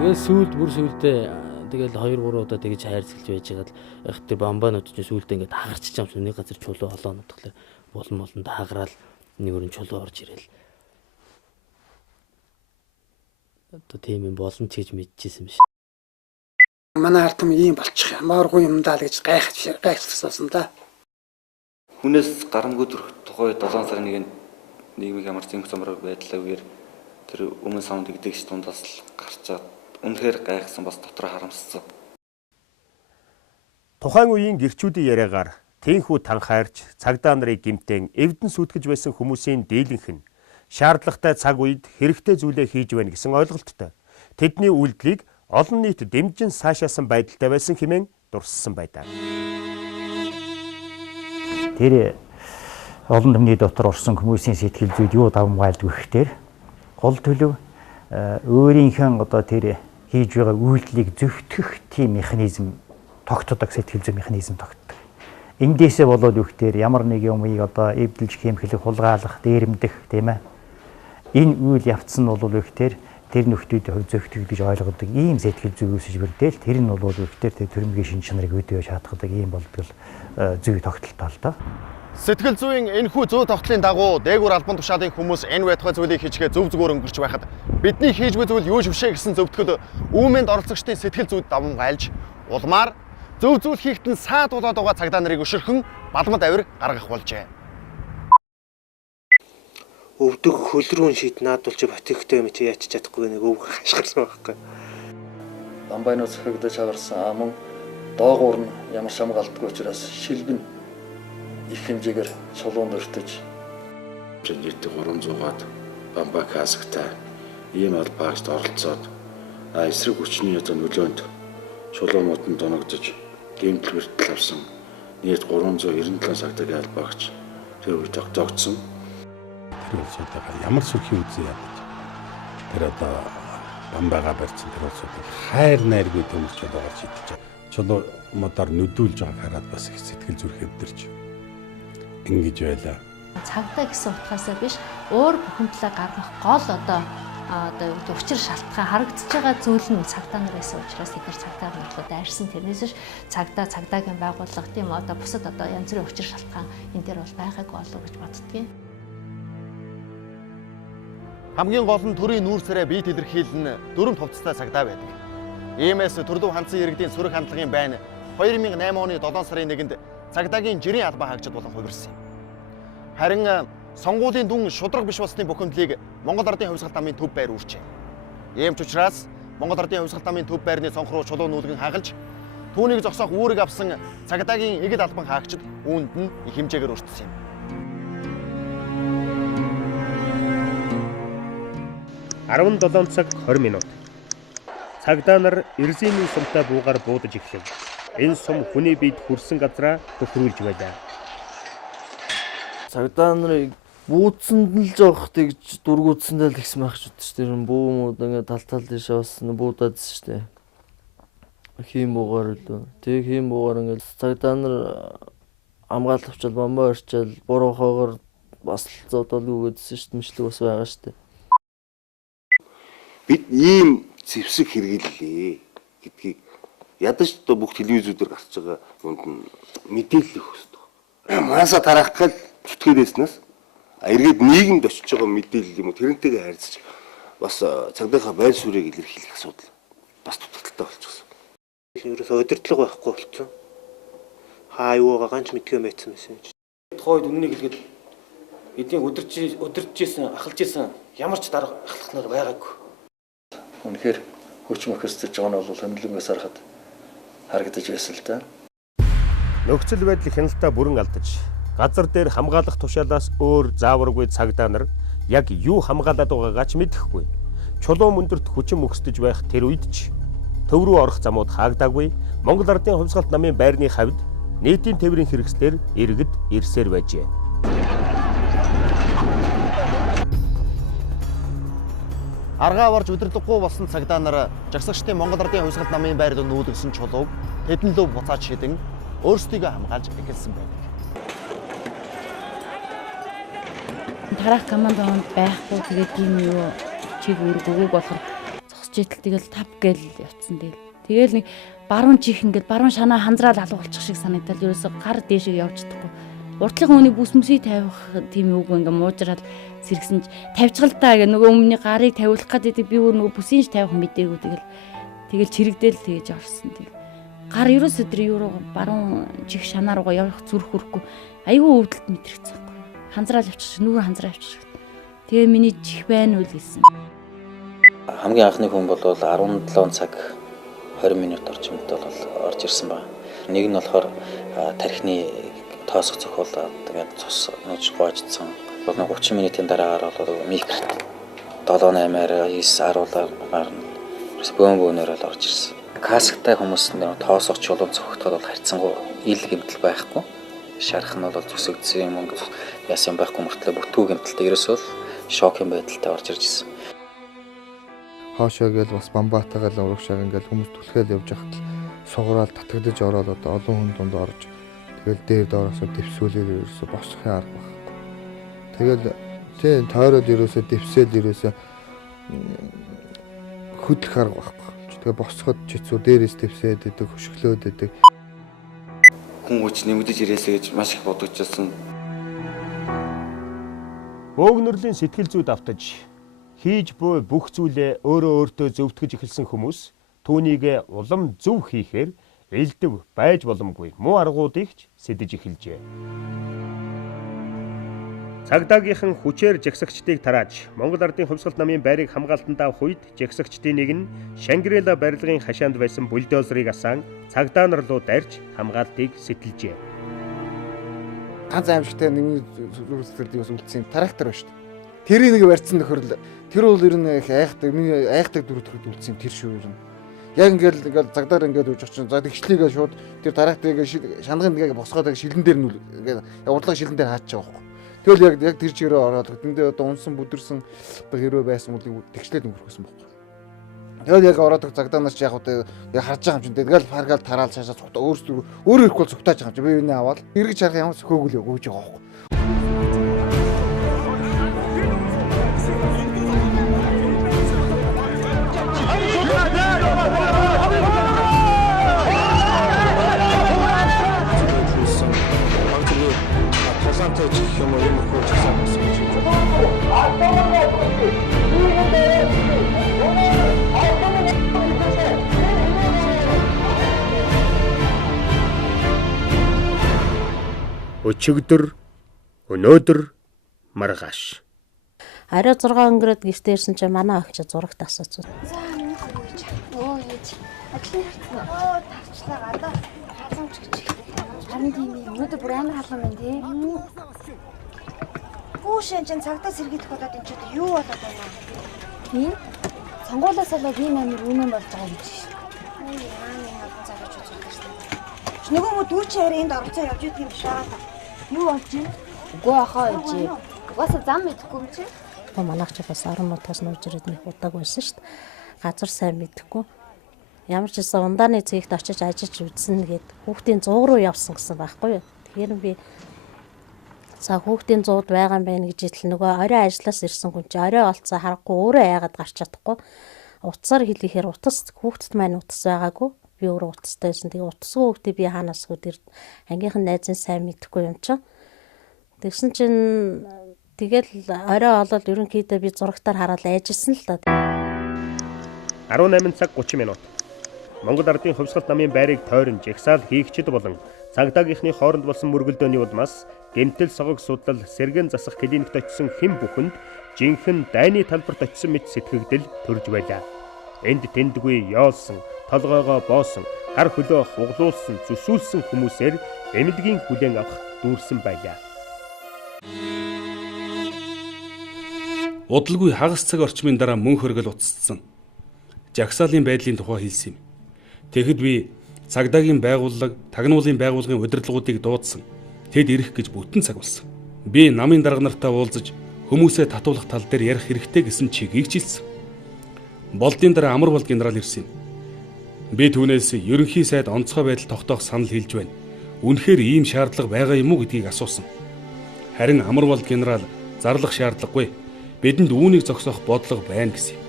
Тэгээд бүр сүүлдээ тэгэл 2-3 удаа тэгж хайрцалж байж байгаа л их тэр бомбанууд чинь сүүлдээ ингээд хагарч чам нэг газар чулуу холоонод тэгэхээр болон хаагараал нэг өрн чулуу орж ирэл. Одоо тийм юм болно ч гэж мэдчихсэн биш. Манай ардам ийм болчих ямааргүй юм даа л гэж гайхчихсан да. Хүнээс гарамгүй тухай 7 сарын 1-нд нийгмийн ямар зэмх замраг байдлаагаар тэр өмнө саунд игдэгч дундаас л гарчаад үнэхээр гайхсан бас дотроо харамссан. Тухайн үеийн гэрчүүдийн яриагаар тэнхүү танхаарч цагдаа нарыг гэмтэн эвдэн сүтгэж байсан хүмүүсийн дийлэнх нь шаардлагатай цаг үед хэрэгтэй зүйлээ хийж байна гэсэн ойлголттой. Тэдний үйлдэлийг олон нийт дэмжин сайшаасан байдалтай байсан хэмээн дурссан байдаг. Тэр олон түмний дотор орсон хүмүүсийн сэтгэл зүйд юу давмгайлдаг гэхээр гол төлөв өөрийнхөө одоо тэр хийж байгаа үйлдэлийг зөвтгөх тийм механизм тогтдог, сэтгэл зүйн механизм тогтдог. Эндээсээ болоод үхтэр ямар нэг юмыг одоо эвдэлж хэмхлэх, хулгайлах, дээрэмдэх тийм ээ. Энэ үйл явц нь бол үхтэр тэр нөхдүүдийн хувь зөвтгөх гэж ойлгодог ийм сэтгэл зүй үүсэж бүрдэл тэр нь бол үхтэр тэр төрөмгийн шинж чанарыг өдөөж хатгадаг ийм болдгол зүй тогтолтой л доо. Сэтгэл зүйн энэхүү зүй тогтлын дагуу дээгүүр албан тушаалын хүмүүс энэ байтугай зүйлийг хийчгээ зөв зүгээр өнгөрч байхад бидний хийж буй зүйл юу ч бишээ гэсэн зөвтгөл үүмэнд оролцогчдын сэтгэл зүйд давмгайлж улмаар зөв зүйл хийхэд нь саад болоод байгаа цагдаа нарыг өшөрхөн балмад авир гаргах болжээ. Өвдөг хөлрүүн шийд наадулж ботигтэй юм чи яач чадахгүй нэг өвг хашгирсан байхгүй. Бамбайнууд захигдаж аварсан мөн доогуур нь ямар шамгаалдаггүй учраас шилбэн их хэмжээгээр чулуунд өртөж нийт 300-аад бамбай касагтай ийм албаагт оролцоод эсрэг хүчний одоо нөлөөнд чулуунууд нь доногдож гэмтэл хүртэл авсан нийт 397 цагтаагийн албаагч тэр үед тогтоогдсон. Тэр улсуудаа ямар сүрхий үзье ядаж тэр одоо бамбайгаа барьсан тэр улсуудыг хайр найргүй төмөрч байгаа шийдэж чулуу модоор нүдүүлж байгааг хараад бас их сэтгэл зүрх өвдөрч ингэж байлаа. Цагдаа гэсэн утгаасаа биш өөр бүхэмдлээ гаргах гол одоо учир шалтгаан харагдаж байгаа зүйл нь цагдаа нар байсан учраас тэд нар цагдаа нарыг дайрсан. Тэрнээс цагдаагийн байгууллага тийм одоо бусад одоо янз бүрийн учир шалтгаан энэ дээр бол байгаагүй болов гэж боддгийн. Хамгийн гол нь төрийн нүүрсээрээ бие тэлэрхийлэн дөрөв товцтой цагдаа байдаг. Иймээс Төрлөв хандсан иргэдийн сөрөг хандлагын байна 2008 оны 7 сарын 1-нд цагдаагийн жирийн албан хаагчид болон хувирсан юм. Харин сонгуулийн дүн шудраг биш болсны бухимдлыг Монгол Ардын хувьсгалт намын төв байр үүрчээ. Ийм ч учраас Монгол Ардын хувьсгалт намын төв байрны цонх руу чулуу нүүлгэн хагалж түүнийг зогсоох үүрэг авсан цагдаагийн игэл албан хаагчид үүнд нь их хэмжээгээр өртсөн юм. «17 цаг 20 минут. Цагдаа нар Эрзиний сумтай буугаар буудаж эхлэв. Энэ сум хүний биед хүрсэн газраа төхрүүлж байлаа. Цагдаа нарыг буудсанд л жоох тэгж дургуутсандаа л ихсэн байх шүү дээ. Тэр бүүмүүд ингээ тал дэше бас буудаадсэн шүү дээ. Хийм буугаар л. Тэг хийм буугаар ингээ цагдаа нар амгаалт авчаал бомбоо орчаал буруу хоогоор бас зодолгүй гэдсэн шүү дээ. Мэдлэг бас байгаа шүү дээ. Бид ийм зэвсэг хэрэгэллээ гэдгийг ядаж одоо бүх телевизүүдээр гарч байгаа юмд нь мэдээлэл өгөх хэрэгтэй. Мааса тарах гал зүтгээд байснаас Эргээд нийгэмд очиж байгаа мэдээлэл юм уу тэрнтэйгээ харьцаж бас цагдаагийн байр суурийг илэрхийлэх асуудал бас дутагдaltaй болчихсон. Ерөөсөө удирдлага байхгүй болчихсон. Хаа юу байгаа ганч мэдгүй юм байсан юм. Тухайд үннийг хэлгээд эдийн удирдажсэн, ахалжсэн ямар ч дарга ахлах нар байгаагүй. Үнэхээр хүч мөхөсдөж байгаа нь бол хөндлөнгөөс харахад харагдаж байсан л да. Нөхцөл байдал хяналтаа бүрэн алдаж, газар дээр хамгаалах тушаалаас өөр зааваргүй цагдаа нар яг юу хамгаалаад байгаагаа ч мэдэхгүй. Чулуун мөндөрт хүчин мөхсдөж байх тэр үед ч төв рүү орох замууд хаагдаагүй. Монгол Ардын хувьсгалт намын байрны хавьд нийтийн тээврийн хэрэгслэр иргэд ирсээр байжээ. Аргаа барж удирдахгүй болсон цагдаа нар жагсагчдын Монгол Ардын хувьсгалт намын байрд нүүлгсэн чулууг тэдэн лөө буцааж шидэн өөрсдийгөө хамгаалж эхэлсэн байдаг. Тарах команданд байхгүй тэгээд тийм юу чиг үүрэг өгөөг болохоор зогсож идэл тэгэл тав гээл явцсан тэгэл нэг баруун чих ингээд баруун шанаа ханзраал алга болчих шиг санагдал ерөөсө гар дээшээ явж чадахгүй. Уртлын хүний бүс мөсийг тавих тийм үгүй ингээд муужраад сэргсэн ч тавьчихалтаа гэ нөгөө өмнөний гарыг тавиулах гэдэг би өөр нөгөө бүсийн тавих мэдээгүй тэгэл чирэгдэл тэгэж орсон тэгэл гар ерөөсө тэр юу руу баруун чих шанаа руугаа явах зүрх хүрхгүй айгүй өвдөлт мэдрэгцсэн байхгүй. Ханзраал явчих нүрэ ханзраа явчих. Тэгээ миний чих байна уу гэсэн. Хамгийн анхны хүн бол 17 цаг 20 минут орчимд бол орж ирсэн байна. Нэг нь болохоор тархины тоосох зохиолоо тэгээд цус нууж гоождсан. 30 минутын дараагаар бол микрот 7-8-аар 9-10-аар гарна. Бөөнбөөнөр л орж ирсэн. Касктай хүмүүс тоосох чулуун цогтоод бол харьцангуй ил гэмтэл байхгүй. Шарах нь бол зүсэгдсэн юм яасан байхгүй мөртлөө бүтүү гэмтэлтэй ерөөсөө шокийн байдалтай орж ирж ирсэн. Хоошоо гээл бас бамбаатайгаа л урагшааг ингээл хүмүүс түлхээл явж хахад суграал татагдаж ороод одоо олон хүн дунд орж тэгэл дээр доороосоо дэвсүүлээр ерөөсө босхын арга байхгүй. Тэгэл тийм тойроод ерөөсө дэвсээл ерөөсө хөдлөх арга байхгүй. Тэгээ босход чицүү дээрээс дэвсээд идэг хөшгөлөөд идэг. Хүн хүч нэмэгдэж ирээсэй гэж маш их бодогдчихсан. Бөөгнөрлийн сэтгэл зүйд автаж хийж буй бүх зүйлээ өөртөө зөвтгөж эхэлсэн хүмүүс түүнийг улам зөв хийхээр элдв байж боломгүй муу аргуудыг ч сэдэж эхэлжээ. Цагдаагийнхан хүчээр жагсагчдыг тарааж Монгол Ардын хувьсгалт намын байрыг хамгаалтанд авах үед жагсагчдын нэг нь Шангрила барилгын хашаанд байсан бульдозерыг асаан цагдаа нар руу дайрч хамгаалтыг сэтэлжээ. Ганц аимшигтай нэг зүйлсүүдийг бас үлдсэн трактор ба шүү дээ. Тэрийг нэг барьцсан нөхөрл тэр бол ер нь айхдаг дөрөвдөд үлдсэн тэр шүү ер нь. Яг ингээл цагдаар ингээд үүж очих чинь за тэгшлийгээ шууд тэр тракторыг шанагын нэгээ босгоод шилэн дээр нь ингээд урдлага шилэн дээр хаачих жоохгүй. Тэгэл яг тэр чигээрээ ороод тэндээ одоо унсан бүдэрсэн одоо хэрвээ байсан бол тэгшлээд өнгөрөхсөн байхгүй. Тэгэл яг ороод цагдаанач яг одоо яг харж байгаа юм чинь тэгэл паргаал тараал цаашаа цогтоо өөрөө ирэхгүй цогтоож байгаа юм чинь би энэ аваад эргэж харах юм сөхөөгөл өгөөж байгаа байхгүй. Өчигдөр өнөөдөр маргааш. Арай 6 өнгөрөөд гэртээ ирсэн чинь манай охин зурагт асууж. Оо ээж. Ажлын харцгаа. Тавчлаа гадаа. Халамж гэж. Харин тийм юм. Өнөөдөр бүр амар халуун байна тий. Гүүшэн чинь цагдаа сэргийдэх болоод энэ ч юу болоод байна. Тийм. Сонгуулиас болоод ийм амар үнэн болж байгаа гэж шүү. Цагаач үзүүлж байна. Нөгөө мө дүүч хараа энд орцоо явж идэг юм шаа. Юу болж байна? Үгүй ахаа ээж. Угаасаа зам мэдэхгүй юм чи. Та манайх ч бас 10 минутаас нууж ирээд нэг удааг байсан шүү дээ. Газар сайн мэдэхгүй. Ямар ч гэсэн ундааны цэгт очиж ажиллаж үзсэн гээд хүүхдийн 100 руу явсан гэсэн байхгүй юу. Тэгэхээр би за хүүхдийн 100-д байгаа юм байна гэж итл нөгөө орой ажлаас ирсэн хүн чи орой олцоо харахгүй өөрөө яагаад гарч чадахгүй. Утсаар хэлэхээр утас хүүхдэд маань утас байгаагүй. Би өөрөө утастай байсан. Тэгээ утасгүй хүүхдийг би хаанаас хөдөр ангийнхан найзын сайн мэдэхгүй юм чи. Тэгсэн чинь Тэгэл орой олол ерөнхийдөө би зурагтаар хараад айжилсан л та. 18 цаг 30 минут. Монгол Ардын хувьсгалт намын байрыг тойрон жагсаал хийгчид болон цагдаагийнхны хооронд болсон мөргөлдөөний улмаас гэмтэл согог судлал сэргэн засах клиникт очисон хэн бүхэнд жинхэнэ дайны талбарт очисон мэт сэтгэгдэл төрж байлаа. Энд тэндгүй яолсон, толгоогоо боосон, гар хөлөө хуглуулсан, зүсүүлсэн хүмүүсээр эмнэлгийн хүлээн авах дүүрсэн байлаа. Удалгүй хагас цаг орчмын дараа мөн хөргөл уццсан. Жагсаалын байдлын тухай хэлсэн юм. Тэгэхэд би цагдаагийн байгууллага, тагнуулын байгууллагын удирдлагуудыг дуудсан. Тэд ирэх гэж бүтэн цаг болсон. Би намын дарга нартай уулзаж хүмүүсээ татуулах тал дээр ярих хэрэгтэй гэсэн чигийг чилсэн. Болдын дараа амар бол генерал ирсэн. Би түүнээс ерөнхий сайд онцгой байдал тогтоох санал хэлж байна. Үнэхээр ийм шаардлага байгаа юм уу гэдгийг асуусан. Харин амар бол генерал зарлах шаардлагагүй. Бидэнд үүнийг зогсоох бодлого байна гэсэн.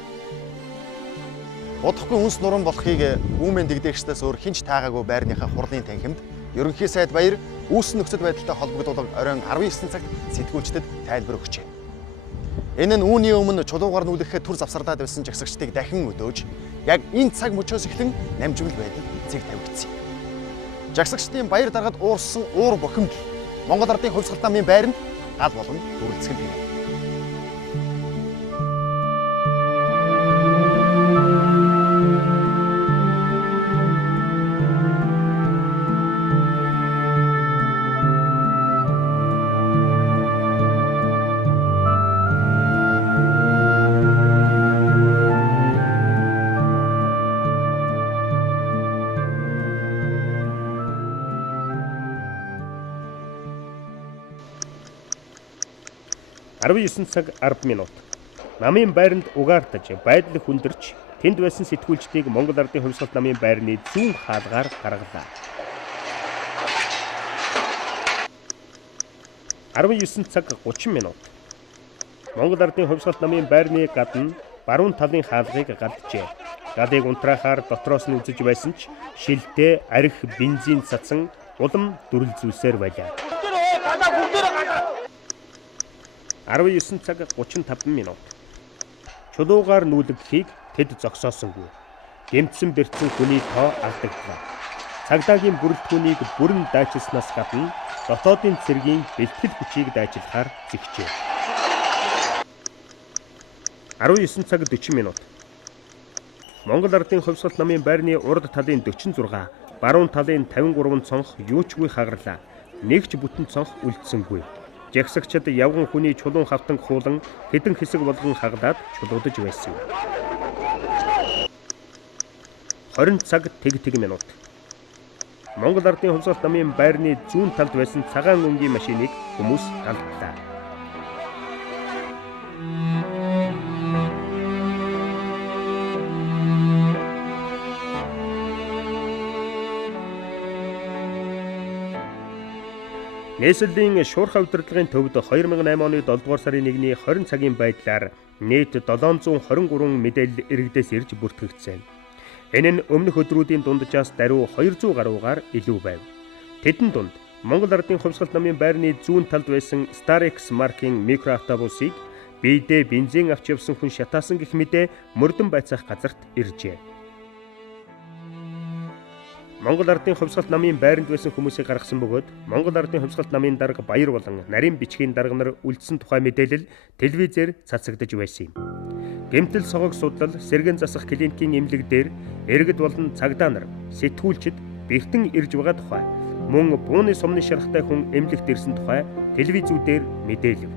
Удахгүй үнс нуран болохыг үүмэн дэгдээгчдээс өөр хинч таагаагүй байрныхаа хурлын танхимд ерөнхий сайд баяр үүссэн нөхцөл байдалтай холбогдуулан оройн 19 цагт сэтгүүлчдэд тайлбар өгчээ. Энэ нь үүний өмнө чулуугаар нүүлгэхэд түр завсарлаад байсан жагсагчдыг дахин өдөөж яг энэ цаг мөчөөс эхлэн намжигл байдал цэг тавигдсан. Жагсагчдын баяр даргад уурсан уур бохимдол Монгол Ардын хувьсгалт намын байранд гал болон дүрлцгэн бий. Цаг 10 минут. Намын байранд угаартаж, байдал хүндэрч, тэнд байсан сэтгүүлчдийг Монгол Ардын хувьсгалт намын байрны зүүн хаалгаар гаргалаа. 19 цаг 30 минут. Монгол Ардын хувьсгалт намын байрны гадна баруун талын хаалгыг гаджээ. Гадыг унтраахаар дотроос нь үзэж байсан ч шилтээ арх бензин цацсан улам дүрэл зүйлсээр байлаа. 19 цаг 35 минут. Чулуугаар нүүлгэхийг тэд зогсоосонгүй. Гэмтсэн бэртсэн хүний тоо алдаглаа. Цагдаагийн бүрэлдэхүүнийг бүрэн дайчилснаас гадна дотоодын цэргийн бэлтгэл хүчийг дайчилахаар зэгчээ. 19 цаг 40 минут. Монгол Ардын хувьсгалт намын байрны урд талын 46, баруун талын 53 цонх юучгүй хагарлаа. Нэгч бүтэн цонх үлдсэнгүй. Жагсагчид явган хүний чулуун хавтан хуулан хэдэн хэсэг болгон хаглаад чулуудаж байсан. 20 цаг тэг минут. Монгол Ардын хувьсгалт намын байрны зүүн талд байсан цагаан өнгийн машиныг хүмүүс алдлаа. Нийслэлийн шуурхай удирдлагын төвд 2008 оны 7 дугаар сарын 1-ний 20 цагийн байдлаар нийт 723 мэдээлэл иргэдээс ирж бүртгэгдсэн. Энэ нь өмнөх өдрүүдийн дунджаас даруй 200 гаруйгаар илүү байв. Тэдэн дунд Монгол Ардын хувьсгалт намын байрны зүүн талд байсан Starex маркийн микроавтобусыг биедээ бензин авч явсан хүн шатаасан гэх мэдээ мөрдөн байцаах газарт иржээ. Монгол Ардын хувьсгалт намын байранд байсан хүмүүсийг гаргасан бөгөөд Монгол Ардын хувьсгалт намын дарга баяр болон нарийн бичгийн дарга нар үлдсэн тухай мэдээлэл телевизээр цацагдж байсан юм. Гэмтэл согог судлал сэргэн засах клиникийн эмнэлэг дээр иргэд болон цагдаа нар сэтгүүлчид бэртэн ирж байгаа тухай мөн бууны сумны шарахтай хүн эмнэлэгт ирсэн тухай телевизүүдээр мэдээлв.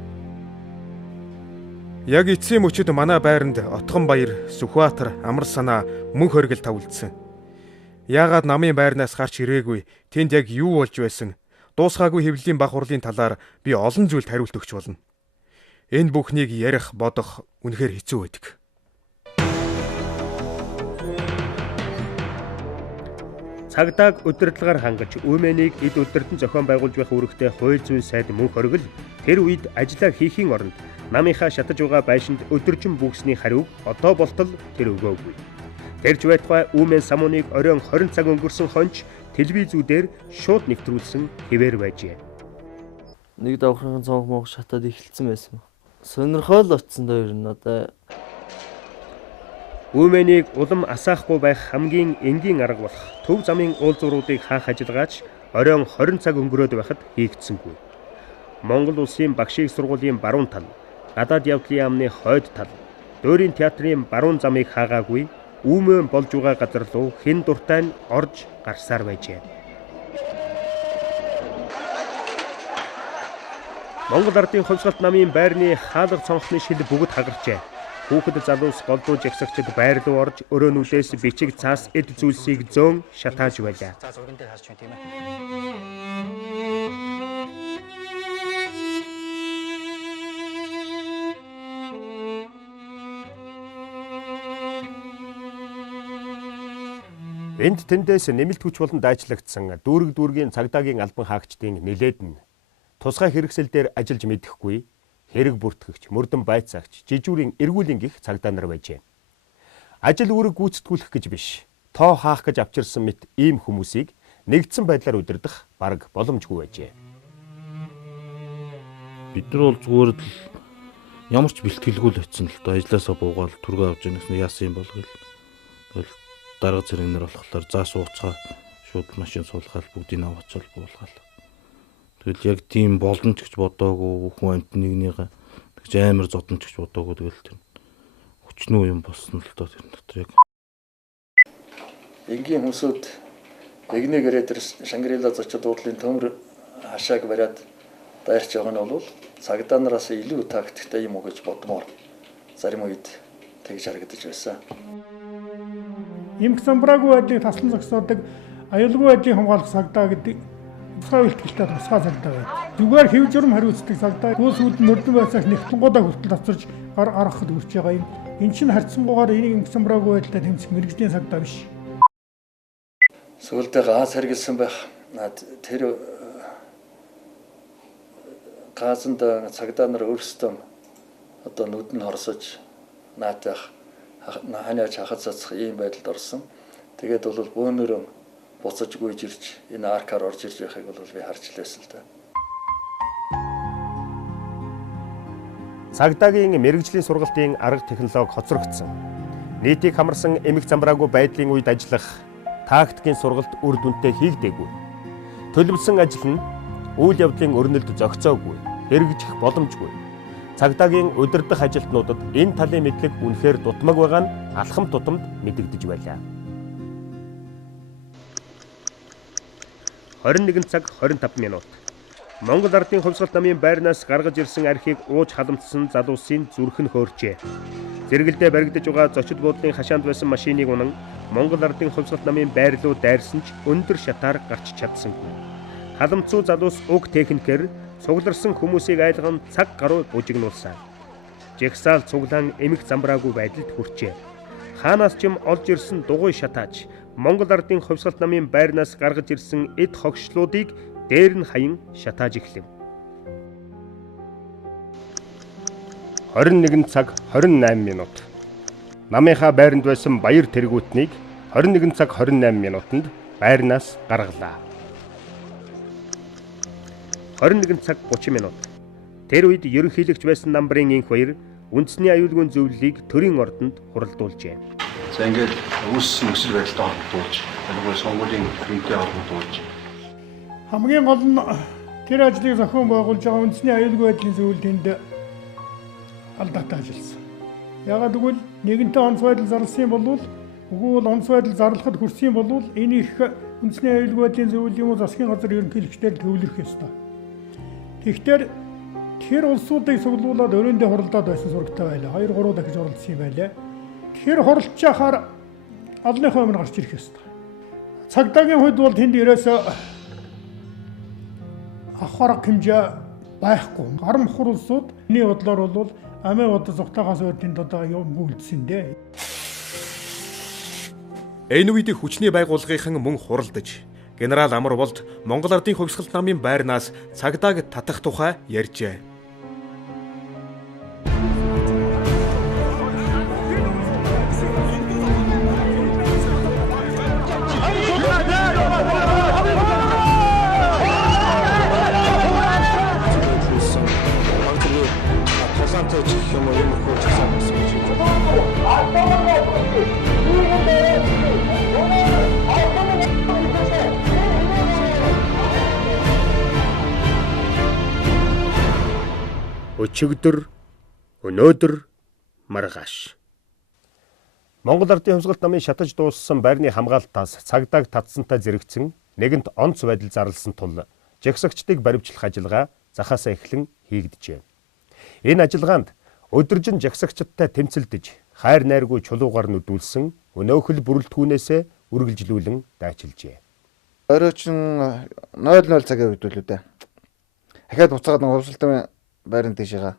Яг эцсийн мөчөд манай байранд Отгон баяр, Сүхбаатар, Амар санаа мөн хөргөл тавлдсан. Яагаад намын байрнаас гарч ирээгүй, тэнд яг юу болж байсан? Дуусгаагүй хэвлэлийн баг хурлын талаар би олон зүйлд хариулт өгч болно. Энэ бүхнийг ярих, бодох үнэхээр хэцүү байдаг. Цагдааг удирдлагаар хангаж, Үүмэнийг эд удирдан зохион байгуулж байх үүрэгтэй хууль зүйн сайд мөн хөргөл тэр үед ажиллаа хийхийн оронд намынхаа шатаж байгаа байшинд өдөржин бүгсний хариуг одоо болтол тэр өгөөгүй. Тэрж байтугай Үүмэн самууныг оройн 20 цаг өнгөрсөн хонч телевизүүдээр шууд нэвтрүүлсэн хэвээр байжээ. нэг давхрын цонх мог шатаад эхэлсэн байсан. Сонирхол очсон доо ер нь одоо Үүмэнийг улам асаахгүй байх хамгийн энгийн арга болох төв замын уулзууруудыг хаах ажиллагаач оройн 20 цаг өнгөрөөд байхад хийгдсэнгүй. Монгол улсын багшийн сургуулийн баруун тал, гадаад явдлын яамны хойд тал, Дөөрийн театрын баруун замыг хаагаагүй Үүмэн болж байгаа газар руу хэн дуртай нь орж гарсаар байжээ. Монгол Ардын хувьсгалт намын байрны хаалга цонхны шил бүгд хагарчээ. Хүүхэд залуус голдуу жагсагчид байр руу орж өрөөнүүдээс бичиг цаас эд зүйлсийг зөөн шатааж байлаа. Энд тэндээс нэмэлт хүч болон дайчлагдсан дүүргийн цагдаагийн албан хаагчдын нэлээд нь тусгай хэрэгсэл дээр ажиллаж мэдэхгүй хэрэг бүртгэгч, мөрдөн байцаагч, жижүүрийн эргүүлийн гих цагдаа нар байжээ. Ажил үүрэг гүйцэтгүүлэх гэж биш, тоо хаах гэж авчирсан мэт ийм хүмүүсийг нэгдсэн байдлаар удирдах бараг боломжгүй байжээ. Бид нар бол зүгээр л ямар ч бэлтгэлгүй л очсон л доо ажлаасаа буугаал түргээ авч яанаас нь яасан юм бол гэл дарга зэрэгнэр болохоор заа сууцгаа шууд машин суулгаад бүгдийг аваачвал буулгаал. Тэгэл яг тийм болон ч гэж бодоогүй хүн амт нэгнийгээ тэгж амар зодон ч гэж бодоогүй тэгэл тэр хүчнүү юм болсон л доо тэр дотор яг. Энгийн хүмүүсүүд эгнэгээрээ тэр Шангрила зочид уурлын төмөр хашааг бариад дайрч байгаа нь бол цагдаа нараас илүү тактиктай юм уу гэж бодмоор зарим үед тэгж харагдаж байсан. Имх самбраагүй байдлыг таслан зогсоодог аюулгүй байдлын хамгаалах цагдаа гэдэг тусгай үйлдэлтэй тусгай цагдаа байд. Зүгээр хэв журам хариуцдаг цагдаа гүйцэд мөрдөн байцаагч нэгтлэнгуудаа хүртэл авчирч гаргахад хүрч байгаа юм. Энэ чинь харьцангуйгаар энийг имх самбраагүй байдлаа тэмцэх мэрэгжлийн цагдаа биш. Сүулдэ гааз хэргэлсэн байх. Тэр газанд цагдаа нар өөрсдөө одоо нүд нь хорсож наатах ханиач хахад цацах ийм байдалд орсон. Тэгээд бол бөөнөрөө буцаж гүйж ирж энэ аркаар орж ирж байхыг бол би харж лээсэн л да. Цагдаагийн мэрэгжлийн сургалтын арга технологи хоцрогдсон. Нийтийг хамарсан эмх замбраагүй байдлын үед ажиллах тактикийн сургалт үр дүнтэй хийгдээгүй. Төлөвлөсөн ажил нь үйл явдлын өрнөлд зохицоогүй, хэрэгжих боломжгүй. Цагдаагийн удирдах ажилтнуудад энэ талын мэдлэг үнэхээр дутмаг байгаа нь алхам тутамд мэдэгдэж байлаа. 21 цаг 25 минут. Монгол Ардын хувьсгалт намын байрнаас гаргаж ирсэн архийг ууж халамтсан залуусын зүрх нь хөөрчээ. Зэрэгэлдээ баригдаж байгаа зочид буудлын хашаанд байсан машиныг унан Монгол Ардын хувьсгалт намын байр руу дайрсан ч өндөр шатаар гарч чадсангүй. Халамцуу залуус уг техникээр цугларсан хүмүүсийг айлган цаг гаруй бужигнуулсан. Жагсаал цуглаан эмх замбраагүй байдалд хүрчээ. Хаанаас ч юм олж ирсэн дугуй шатаач Монгол Ардын хувьсгалт намын байрнаас гаргаж ирсэн эд хогшлуудыг дээр нь хаян шатааж эхлэв. 21 цаг 28 минут. Намынхаа байранд байсан баяр тэргүүтнийг 21 цаг 28 минутанд байрнаас гаргалаа. 21 цаг 30 минут. Тэр үед ерөнхийлөгч байсан намбарын инх баяр үндэсний аюулгүй зөвлөлийг төрийн ордонд хуралдуулжээ. За ингээд үүссэн нөхцөл байдалтай холбогдуулж, нөгөө сонгуулийн үнэтэй холбогдуулж хамгийн гол нь тэр ажлыг зохион байгуулж байгаа үндэсний аюулгүй байдлын зөвлөлд алдаатай ажилласан. Яагаад гэвэл нэгэнтээ онц байдал зарласан бол үгүй бол онц байдал зарлахад хүрсэн бол энэ их үндэсний аюулгүй байдлын зөвлөл юм уу засгийн газар ерөнхийлөгчдөө төвлөрөх ёстой. Тэгэхээр тэр улсуудыг цуглуулад өрөөндөө хуралдаад байсан сурагтай байлаа. 2-3 дахиж оролцсон юм байлаа. Тэр хуралцахаар олонхоо өмнө гарч ирэх ёстой. Цагдаагийн хувьд бол тэнд ерөөсөө авах хэмжээ байхгүй. Гар мохор улсууд энэ бодлоор бол амиа бод зугтаагаас өөртөнд одоо юм үлдсэн дээ. Энэ үед хүчний байгууллагынхан мөн хуралдаж генерал Амар болд Монгол Ардын хувьсгалт намын байрнаас цагдааг татах тухай ярьжээ. Өчигдөр, өнөөдөр, маргааш. Монгол Ардын Хувьсгалт намын шатаж дууссан байрны хамгаалтаас цагдаад татсантай зэрэгцэн нэгэнт онц байдал зарласан тул жагсагчдыг баривчлах ажиллагаа захаасаа эхлэн хийгджээ. Энэ ажиллагаанд өдөржин жагсагчдтай тэмцэлдэж хайр найргүй чулуугаар нүдүүлсэн өнөөхөл бүрэлдэхүүнээсээ үргэлжлүүлэн дайчилжээ. Оройчин 00 цагийн үед үлээ дээ. Ахаад буцаад хувьсалтын байрны тийшээгаа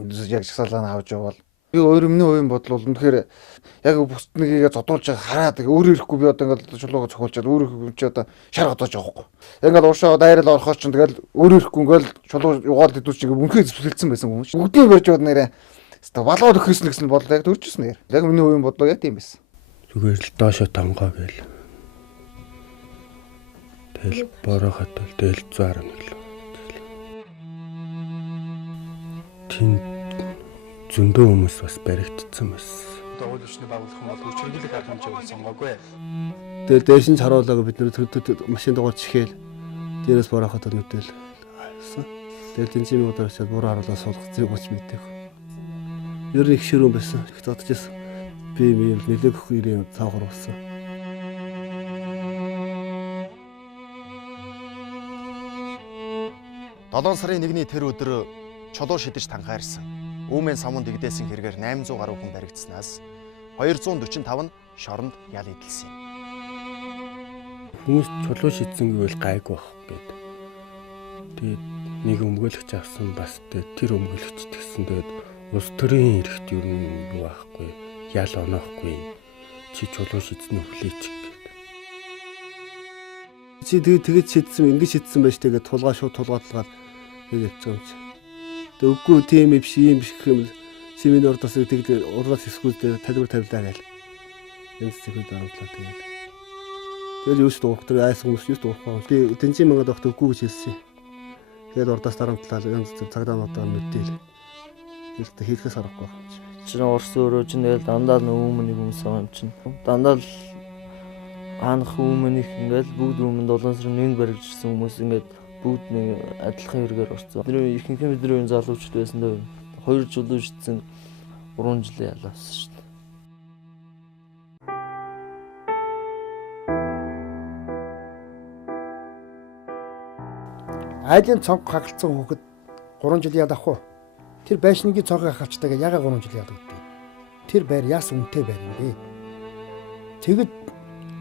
яг жагсаалаа авч явбал би өөр өмнө хувийн бодол бол үнэхээр яг бүсднийгээ зодуулж хараад өөрөө ирэхгүй би одоо ингээд чулуугаа цохиулчаад өөрөө чи одоо шар годож явахгүй. Ингээд уушаа дайрал орохоор ч тэгэл өөрөө ирэхгүй ингээд чулуу угаал дидүүч ингээд үнэхээр зүсгэлцсэн байсан хүмүүс. Бүгдийг барьж бод нэрээ. Хэвээ балууд өгөхсөн гэсэн бодлоо яг төрчихсөн нэр. Яг миний хувийн бодлоо яг тийм байсан. Зүгээр л доошо тонгоо гээл. Тэгэл борохот л дээл 110 л. Тин зөндөө хүмүүс бас баригдсан байсан. Уул өчнө байгуулах юм бол хүчрхийлэх арга хэмжээ сонгоогүй. Тэгэл дээш нь харуулаагаа бид нэр машин дугаар чихээл дээрээс борохот нүдэл. Тэгэл тэнцийн удар очиад буруу харуулаа суулгах зэрэг болж мэдэх. Ер нь их ширүүн байсан. Их додчихсан. Би нэлээд их ирээ цаахар болсон. Долоон сарын 1-ний тэр өдөр чулуу шидэж танхаарсан. Үүмэн самуун дэгдээсэн хэрэгээр 800 гаруй хүн баригдсанаас 245 нь шоронд ял идэлсэн юм. Хүмүүс чулуу шидсэн гэвэл гайгүй байх гээд. Тэгээд нэг өмгөөлөгч авсан бас тэр өмгөөлөгч тэгсэн тэгээд улс төрийн эрэхт юу юу байхгүй ял оноохгүй чи чулуу шидсэний хүлээч гээд. Чи тэгээд шидсэн ингэж шидсэн байж тэгээд тулгаа шууд тулгаалгаад тэгээд явж байгаа юм чи. Үгүй тийм биш юм биш гэх юм семинар дас тэгэл урлаас эсгүүл тайлбар тавилаа гээл. Энд зэхэд оруулаа тэгэл. Тэгэл юус дуурах тэр айс хүмүүс юус дуурах. Би тэнцэн мангад огт үгүй гэж хэлсэн. Тэгээд урдаас дарамтлаа янз цагдаа надад мэдээлээ. Хэлтэ хийхээс аргагүй юм чи. Чин Орос өөрөө ч тэгэл дандаа нөөмөнийг хүмүүс байгаа юм чинь. Дандаа л анх өмнөх ингээл бүгд өмнө 7 сарын 1-нд баригдсан хүмүүс ингээд бүгд нэг адилхан хэрэгээр орцсон. Тэр ихэнх бидний залуучууд байсан даа. 2 жил үжсэн 3 жилийн ялаасан шүү дээ. Айлын цонх хагалцсан хүүхэд 3 жил ядах уу? Тэр байшингийн цонхыг хагалцтайгаа ягаа 3 жил ядаг вэ? Тэр байр яасан үнэтэй байр юм бэ? Тэгэд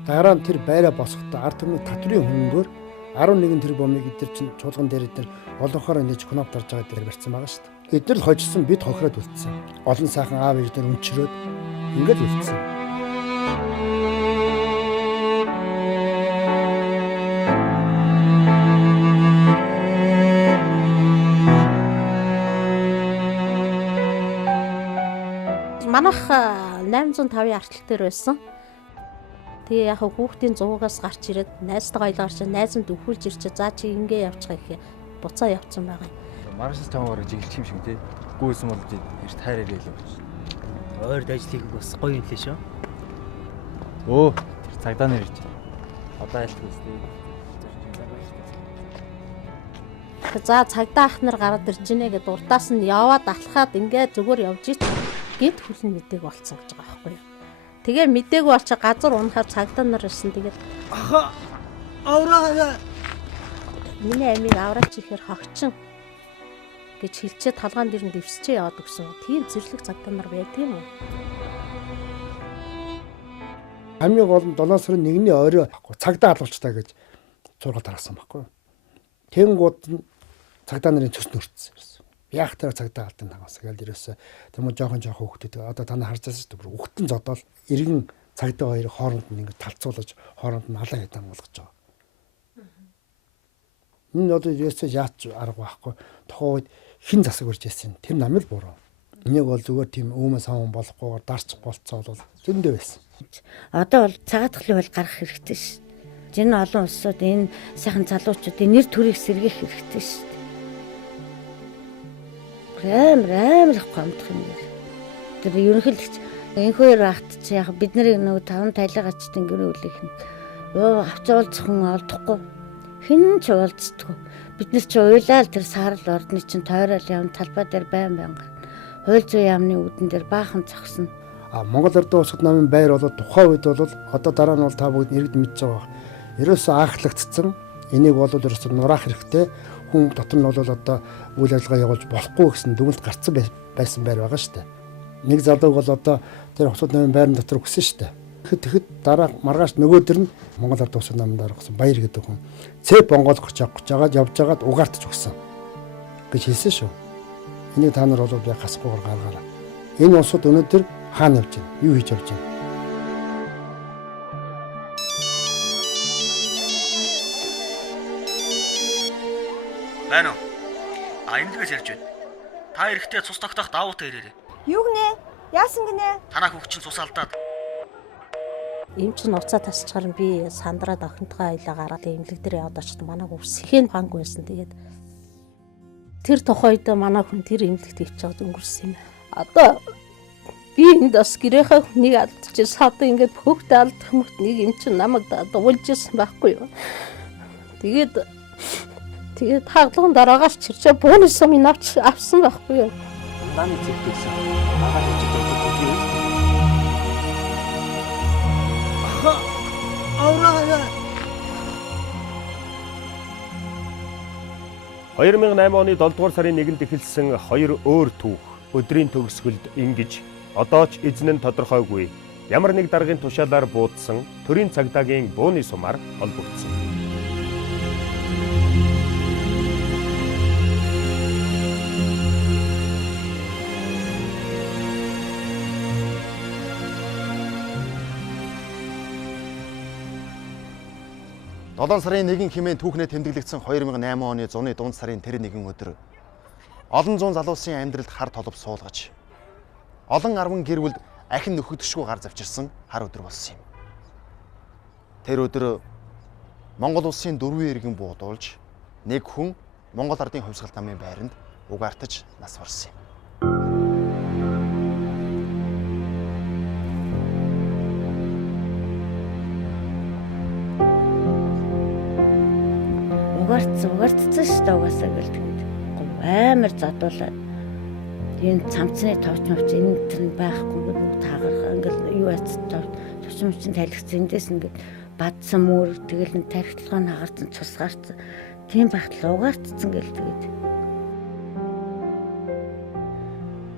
дараа нь тэр байраа босохдоо ард түмний татврын хөнгөөр 11 тэр бомбыг эдгээр чинь чуулган дээр эдгээр олонхоор нээж кноп дарж байгаа дээр барьсан байгаа шүү дээ. Эдгээр л хожсон бид хохироод үлдсэн. Олон сайхан аав ээж дээр өнчрөөд ингээд үлдсэн. Манайх 805-ын артлал дээр байсан. Тэгээ яг хүүхдийн зуугаас гарч ирээд найзтайгаа ойлгарч найзанд өвхүүлж ирчээ. За чи ингээ явчихаа гэх буцаа явцсан байгаа юм. Маршал таваараа жиглэх юм шиг тий. Гүйсэн бол эрт хайраар ялав. Ойрд ажлыг бас гоё юм лээ шүү. Өө тэр цагдаа нэр ирж. Одоо айлтгүй тий. За цагдаа ах нар гараад ирж гинэ гэд урдаас нь яваад алхаад ингээ зүгээр явж ич гэд хүлэн мэдээг болцсон гэж байгаа байхгүй юу. Тэгээ мдээгүй болчих газар унахаар цагдаа нар ирсэн. Тэгээд авраа миний амийг авраач ихээр хогчин гэж хэлчээ талгаан дээр нь дэвсчээ яваад өгсөн. Тийм зэрлэг цагдаа нар бай тийм үү? Хамгийн гол нь 7 сарын 1-ний орой цагдаа алуулчтай гэж зураг таргасан байхгүй юу? Тэнгууд цагдаа нарын цус нүртсэн. Яг тэр цагдаа алдсан тагаас гээл ерөөсөө тийм үү жоохон хүүхдүүд одоо та нар харж байгаа шүү дээ. Хүүхдэн зодоол иргэн цагдаа хоёр хооронд нь ингэ талцуулж хооронд нь алаа ядан болгож байгаа. Энэ одоо ерөөсөө яач арга байхгүй. Тухайн үед хэн засаг барьж байсан. Тэр нам л буруу. Энийг бол зүгээр тийм өөмөө савн болохгүйгээр дарч болцоо бол зөндөө байсан. Одоо бол цагаатгалын хууль гарах хэрэгтэй шүү. Энэ олон улсууд энэ сайхан залуучуудын нэр төрийг сэргээх хэрэгтэй шүү. Амар гомдох юм байна. Тэр ерөнхийлөгч энхүүр багт чи яг бид нарыг нөгөө таван тайлгачдын гэр бүлийнх нь авч уулзах хүн олдохгүй. Хэн ч уулздаггүй. Бид нар чи уйлал тэр саарл ордны чинь тойрол явна талбай дээр байн гарна. Хууль зүйн яамны үүдэн дээр баахан зогсно. Монгол Эрдэнэ Улс намын байр бол тухайн үед бол одоо дараа нь бол та бүгд иргэд мэдж байгаа. Ерөөсөө анхлагдсан. Энийг бол ерөөсөө нураах хэрэгтэй. Хүн дотор нь бол одоо үйл ажиллагаа явуулж болохгүй гэсэн дүгнэлт гарцсан байсан байр байгаа шүү дээ. Нэг залууг бол одоо тэр Хосууд намын байрны дотор өгсөн шүү дээ. Тэгэхэд дараа маргааш нөгөөдөр нь Монгол Эрдэнэ Улс намын дараагсан баяр гэдэг хүн цэп онгоол гэрч аваад явж байгаад угаартаж өгсөн гэж хэлсэн шүү. Энийг та нар бол би хасгүйгээр гаргаараа. Энэ улсууд өнөөдөр хаана явж байна? Юу хийж явж байна? Байна уу? Эндээс ярьж байна. Та эрэхтэй цус тогтоох давуутай ирээрэй. Юу гинэ? Яасан гинэ? Танаа хөвгчин цус алдаад. Им чин уцаа тасчаар би сандраад охинтойгоо аялаа гараад эмнэлэг дээр яваад очсон. Манайг үсэхэн банк байсан. Тэгээд тэр тухайд манай хүн тэр эмнэлэгт ивчээд өнгөрсөн юм. Одоо би энд бас гэрээхээ хүнийг алдчих саад ингээд хөөхтэй алдах мөхт нэг юм чин намайг дуулж ирсэн байхгүй юу. Тэгээд хаглагын дараагаас чирчээ бууны сум инавч авсан байхгүй юу. Даны зэрэгтэйсэн. Агаар хийж байгаа юм. Авраа. 2008 оны 7 дугаар сарын 1-нд эхэлсэн 2 өөр түүх өдрийн төгсгөлд ингэж одоо ч эзэн нь тодорхойгүй ямар нэг даргын тушаалаар буудсан төрийн цагдаагийн бууны сумаар холбогдсон. Долоон сарын 1 хэмээн түүхнээ тэмдэглэгдсэн 2008 оны зуны дунд сарын тэр нэгэн өдөр олон зуун залуусын амьдралд хар толб суулгаж олон арван гэр бүл ахин нөхөдшгүй гар завчирсан хар өдөр болсон юм. Тэр өдөр Монгол улсын 4 иргэн буудуулж нэг хүн Монгол Ардын хувьсгалт намын байранд угаартаж нас барсан юм. Угаартсан шүү дээ угаасаа гэлдэг. Амар задуулаад энэ цамцны товч мовч энэ тэр байхгүй бүгд таагарах ингээл юу яцтай товч мовчин талхицсан эндээс ингээд бадсан мөр тэгэл нэг тархитлагаа хагарсан цус гарцсан тийм багтал угаартсан гэлдэг.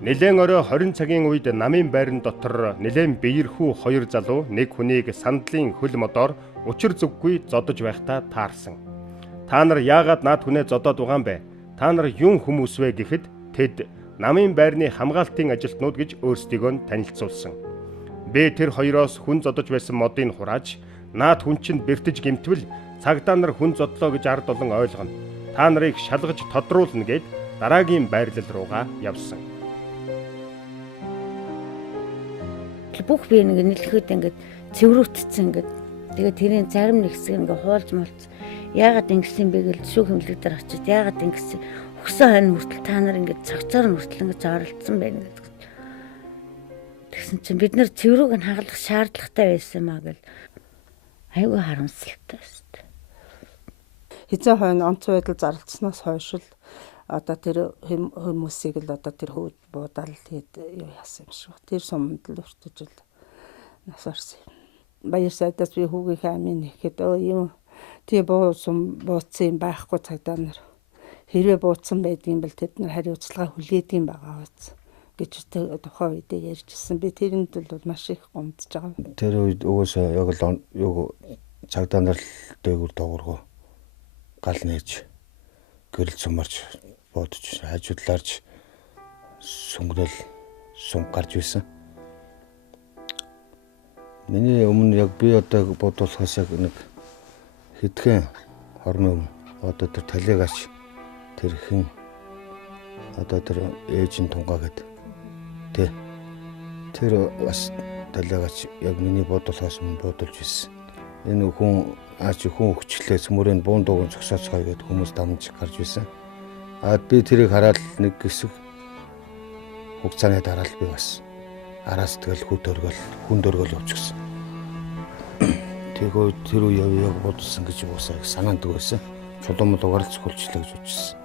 Нилээн орой 20 цагийн үед намын байран дотор нилээн биерхүү 2 залуу нэг хүнийг сандлын хөл модоор учир зүггүй зодож байхдаа таарсан. Та нар яагаад наад хүнээ зодоод байгаа юм бэ? Та нар юун хүмүүс вэ гэхэд тэд намын байрны хамгаалтын ажилтнууд гэж өөрсдийгөө танилцуулсан. Би тэр хоёроос хүн зодож байсан модыг хурааж наад хүн чинь бэртэж гэмтвэл цагдаа нар хүн зодлоо гэж ард олон ойлгоно. Та нарыг шалгаж тодруулна гэд дараагийн байрлал руугаа явсан. Бүх би нэг нэлэхэд ингээд цэврүүтцсэн ингээд тэгээд тэрийн зарим нэг хэсэг ингээд хуульж молц. Яагаад ингэсэн бэ гэж шүүх хэмлэг дээр очиж яагаад ингэсэн өгсөн хань хүртэл та нар ингээд цогцоор нь хүртэл ингээд зорилдсон байна гэдэг. Тэгсэн чинь бид нар цэврүүг нь хагалах шаардлагатай байсан маа гэл айгүй харамсалтай байсан. Хизээ хойно онц байдал зарлцсноос хойш л одоо тэр хүмүүсийг л одоо тэр хүүд буудаал тэгээд юу яасан юм шиг. Тэр сумд л өртөж л нас орсон юм. Баяр сайдаас би хүүгийнхээ амийн нэхэд юм тий буусан бууцсан байхгүй цагдаа нар хэрвээ бууцсан байдгийн бэл тэд нар хариуцлага хүлээдгийм байгаа биз гэж тухайн үедээ ярьжсэн. Би тэрэнд бол маш их гомдож байгаа. Тэр үед угаасаа яг л юу цагдаа нар дээгүүр доогоргоо гал нээж гэрэл сумарч бодож хажуудлаарч сүнгэрэл сум гарч байсан. Миний өмнө яг би одоо бодуулахаас яг нэг хэдхэн хорны одоо тэр талигаач тэр хэн одоо тэр ээжийн тунгаа гэдэг тий тэр бас талигаач яг миний бодуулахаас өмнө бодулж байсан. Энэ хүн аач хүн өгчлээ цөмөрөнд буун дууган зогсооцгоо гэдэг хүмүүс дамж гарч байсан. Би тэрийг хараад нэг хэсэг хугацааны дараа л би бас араас тэгэл хүнд өргөл өвчгсөн. Тэр үе яг бодсон гэж уусаа санаанд өгсөн. чулуун угаарлах хүлчлээ гэж үзсэн.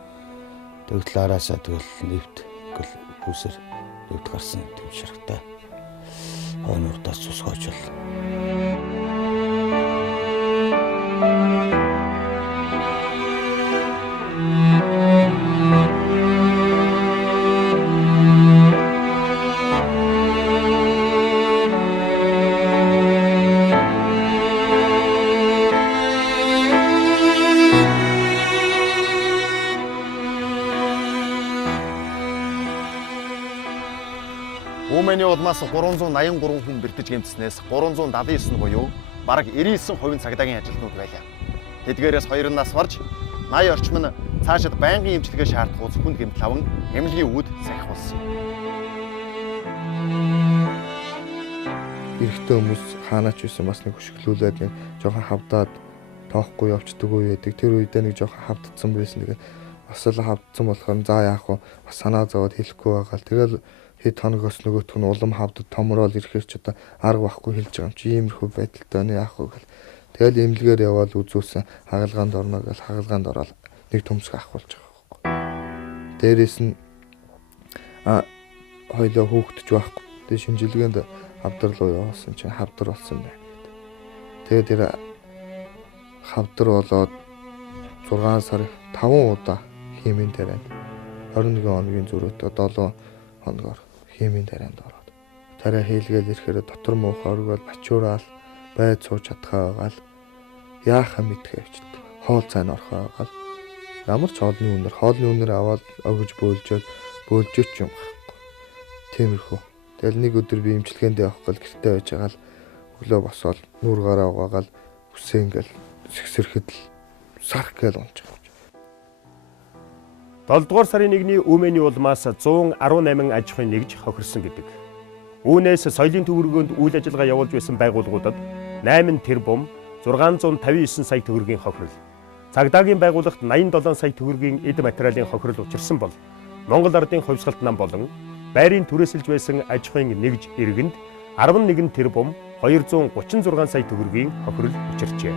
Тэгтэл араасаа тэгэл нэвт гэл хүүсэр нэвт гарсан гэм ширхтаа. Хойнуудаас цус хойчл. Өмнөний улмаас 383 хүн бэртэж гэмтснээс 379 нь буюу бараг 99% цагдаагийн ажилтнууд байлаа. Тэдгээрээс 2 нас барж 80 орчим нь цаашид байнгын эмчилгээ шаардах улс хүнд гэмтэл аван эмнэлгийн үүд сахих болсон. Эрэгтэй хүмүүс хаанаач байсан бас нэг хөшөглүүлээд нэг жоохон хавдаад тоохгүй явцдаг үе байдаг. Тэр үедээ нэг жоохон хавдсан байсан. Тэгээ бас л хавдсан болохоор за яах вэ? Бас санаа зовоод хэлэхгүй байгаа. Тэгэл хэд хоногоос нөгөөх нь улам хавдад томрол ирэхээр ч одоо арга байхгүй хэлж байгаа юм чи иймэрхүү байдалтай нэ яах вэ гэл. Тэгэл эмнэлгээр яваад үзүүлсэн хагалгаанд орно гэл хагалгаанд ороод нэг төмсг авахулж байгаа байхгүй. Дээрээс нь хоёлоо хөөгдөж байхгүй. Тэгээ шинжилгээнд хавдар руу явуулсан чинь хавдар болсон байна. Тэгээд тэр хавдар болоод 6 сар 5 удаа химийн тарианд 21 хоногийн зөрүүтэй 7 хоногор химийн тарианд ороод тариа хийлгээл ирэхээр дотор муухай оргол бачуураал байд сууж чадхаа байгаал яахаа мэдхээ явчихдаг. Хоол цайн орхоо байгаал ямар ч хоолны үнээр аваад өгж бөөлжөч юм гарахгүй. Тиймэрхүү. Тэгэл нэг өдөр би эмчилгээнд явах гал гэртээ байж байгаа л өглөө босоод нүүр гараа угаагаал үсээ ингээл сэгсэрхэд л сарх гээл унж байгаа. 7 дугаар сарын 1-ний Өмнөний улмаас 118 аж ахуйн нэгж хохирсон гэдэг. Үүнээс соёлын төвөргөнд үйл ажиллагаа явуулж байсан байгууллагуудад 8 тэрбум 659 сая төгрөгийн хохирол, цагдаагийн байгууллагт 87 сая төгрөгийн эд материалын хохирол учирсан бол Монгол Ардын хувьсгалт нам болон байрын түрээсэлж байсан аж ахуйн нэгж иргэнд 11 тэрбум 236 сая төгрөгийн хохирол учирчээ.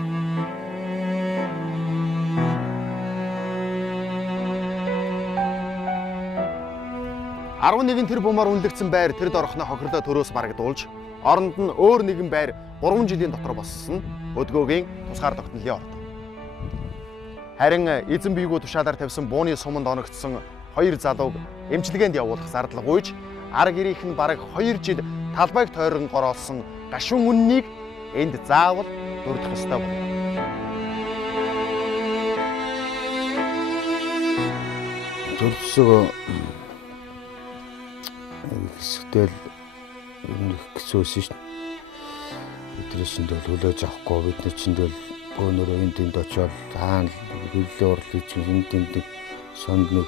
11 тэрбумаар үнэлэгдсэн байр тэр дорхны хохирлоо төрөөс барагдуулж, оронд нь өөр нэгэн байр 3 жилийн дотор болсон өдгөөгийн тусгаар тогтнолын орд. Харин эзэн биегүү тушаалаар тавьсан бууны суманд оногдсон 2 залууг эмчилгээнд явуулах зардал гуйж, арга ирийнх нь бараг 2 жил талбайг тойрон гороолсон гашуун үннийг энд заавал дурдах ёстой байна. Төрсөг хэсэгтэл нэг гэсөөсөн шин. Бидний шиндэл хүлээж авахгүй бидний шиндэл бөөнөрөө энд тэнд очиод хаана хөлөө орлыг чинь энд тэнд сонд нэг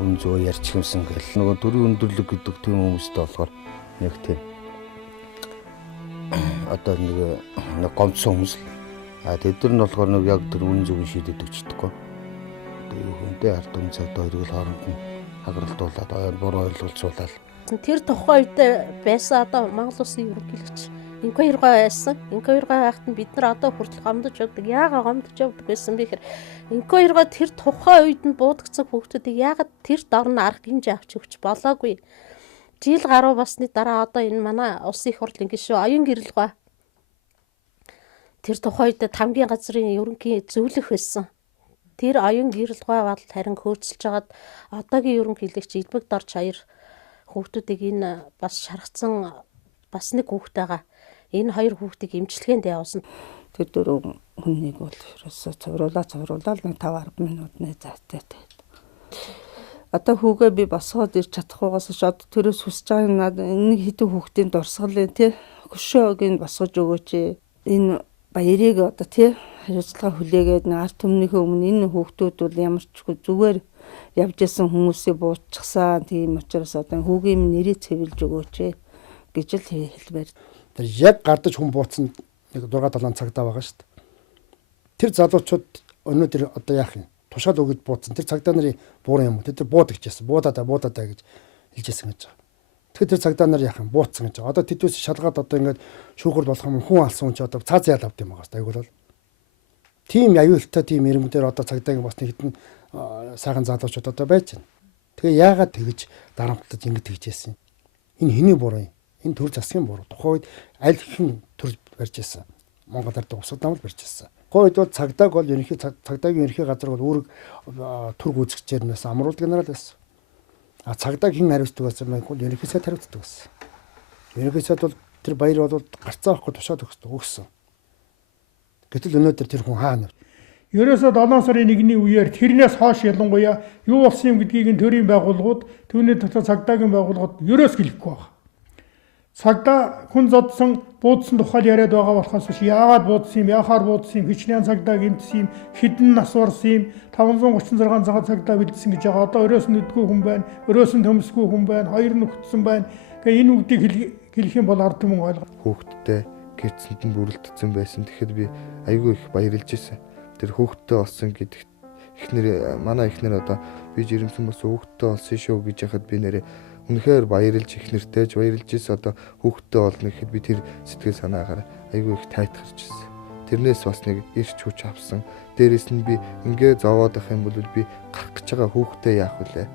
үн зөө ярьчих юмсан гэл нөгөө төрийн өндөрлөг гэдэг тийм хүмүүстэй болохоор нэг тийм одоо нэг гомцсон хүмүүс л тэд нар нь болохоор нэг яг тэр үн зөвийг шийдэд өгчдөг. Тэгээ хүнтэй ард түмэн цагт хоёрыг хооронд нь хагаралтуулаад буруу ойлголцуулаад тэр тухайн үед байсан одоо Монгол Улсын ерөнхийлөгч инквайргаа байсан. Инквайргаа байхад нь бид нар одоо хүртэл гомдож явдаг. Яагаад гомдож явдаг байсан бэ гэхээр инквайргаа тэр тухайн үед нь буудагцсан хүүхдүүдийг яагаад тэр дор нь арга хэмжээ авч өгч болоогүй. Жил гаруй басны дараа одоо энэ манай улсын их хурлын гишүүн Оюн Гэрэлгүй тэр тухайн үед хамгийн газрын ерөнхий зөвлөх байсан. Тэр Оюн Гэрэлгүй бол харин хөөцөлж хагаад одоогийн ерөнхийлөгч Илбэг Дорж хоёр хүүхдүүдийг энэ бас шаргацсан бас нэг хүүхдтэйгээ энэ хоёр хүүхдийг эмчилгээнд явуулсан. Тэр дөрөв хүнийг бол ерөөсөө цовруулаад нэг 5-10 минутны зайтай таад. Одоо хүүгээ би босгоод ирч чадахгүйгаас шууд тэрөөс хүсэж байгаа юм надад нэг хэдэн хүүхдийн дурсгалын тий хөшөөгийн босгож өгөөч. Энэ баярыг одоо тий хариуцлага хүлээгээд нэг ард түмнийхээ өмнө энэ хүүхдүүд бол ямар ч зүгээр явж исэн хүмүүсийг бууччихсан. Тийм учраас одоо хүүгийн нэрээ цэвэрлж өгөөч гэж л хэлбэр. Тэр яг гардаж хүн бууцсан нэг 6-7 цагдаа байгаа шүү дээ. Тэр залуучууд өнөөдөр одоо яах юм? Тушаал өгöd бууцсан. Тэр цагдаа нарын буурын юм уу? Тэр буудаг гэсэн. Буудаа гэж хэлжсэн гэж байгаа. Тэгэхээр тэр цагдаа нар яах юм? Бууцсан гэж байгаа. Одоо тэдвээс шалгаад одоо ингээд шүүхэр болох юм хүн алсан хүн ч одоо цааз яал авд юм байгаа шүү дээ. Айгуул бол. тийм аюултай тийм ирмэдээр одоо цагдаагийн босны хитэн сайхан залуучууд одоо байж байна. Тэгээ яагаад тэгж дарамтлаж ингэж тэгжсэн? Энэ хэний буруу юм? Энэ төр засгийн буруу. Тухайн үед аль хэн төр барьж байсан? Монгол ард усад намд барьж байсан. Тухайн үед бол цагдааг бол ерөнхий цагдаагийн ерөнхий газар бол үүрэг төр гүйцэгчээрнээс амруулдаг генерал байсан. А цагдааг хэн хариуцдаг байсан бэ? Ерөнхий сайд хариуцдаг байсан. Ерөнхий сайд бол тэр баяр бол гарцаа авахгүй тушаад өгсөн. Гэтэл өнөөдөр тэр хүн хаана вэ? Ерөөсөө 7 сарын 1-ний үеэр тэрнээс хойш ялангуяа юу болсон юм гэдгийг энэ төрийн байгууллагууд, түүний дотор цагдаагийн байгууллагууд ерөөс гэлэхгүй байна. Цагдаа хүн зодсон, буудсан тухай яриад байгаа болохоос биш яагаад буудсан юм, яахаар буудсан юм, хичнээн цагдаа гэмтсэн юм, хэдэн нас барсан юм, 536 цагаат цагдаа бэлдсэн гэж байгаа. Одоо өрөөс нь өдгөө хүн байна, өрөөс нь төмсгүй хүн байна, хоёр нь өгцсөн байна. Гэхдээ энэ үгдийг хэлэх юм бол ард түмэн ойлгоо. Хүүхдтэй гэрцэнд нь бүрэлдсэн байсан. Тэгэхэд би айгүй их баярлж ирсэн. Тэр хүүхдтэй болсон гэдэгт манай эхнэр одоо би жирэмсэн бас хүүхдтэй болсон шүү гэж яхад би нэрээ үнэхээр баярлж эхнэртэйж баярлж ирсэн. Одоо хүүхдтэй болно гэхэд би тэр сэтгэл санаагаар айгүй их тайтгарч ирсэн. Тэрнээс бас нэг ирч хүч авсан. Дээрээс нь би ингээ зовоод ах юм бол би гарах гэж байгаа хүүхдтэй яах вүлээ?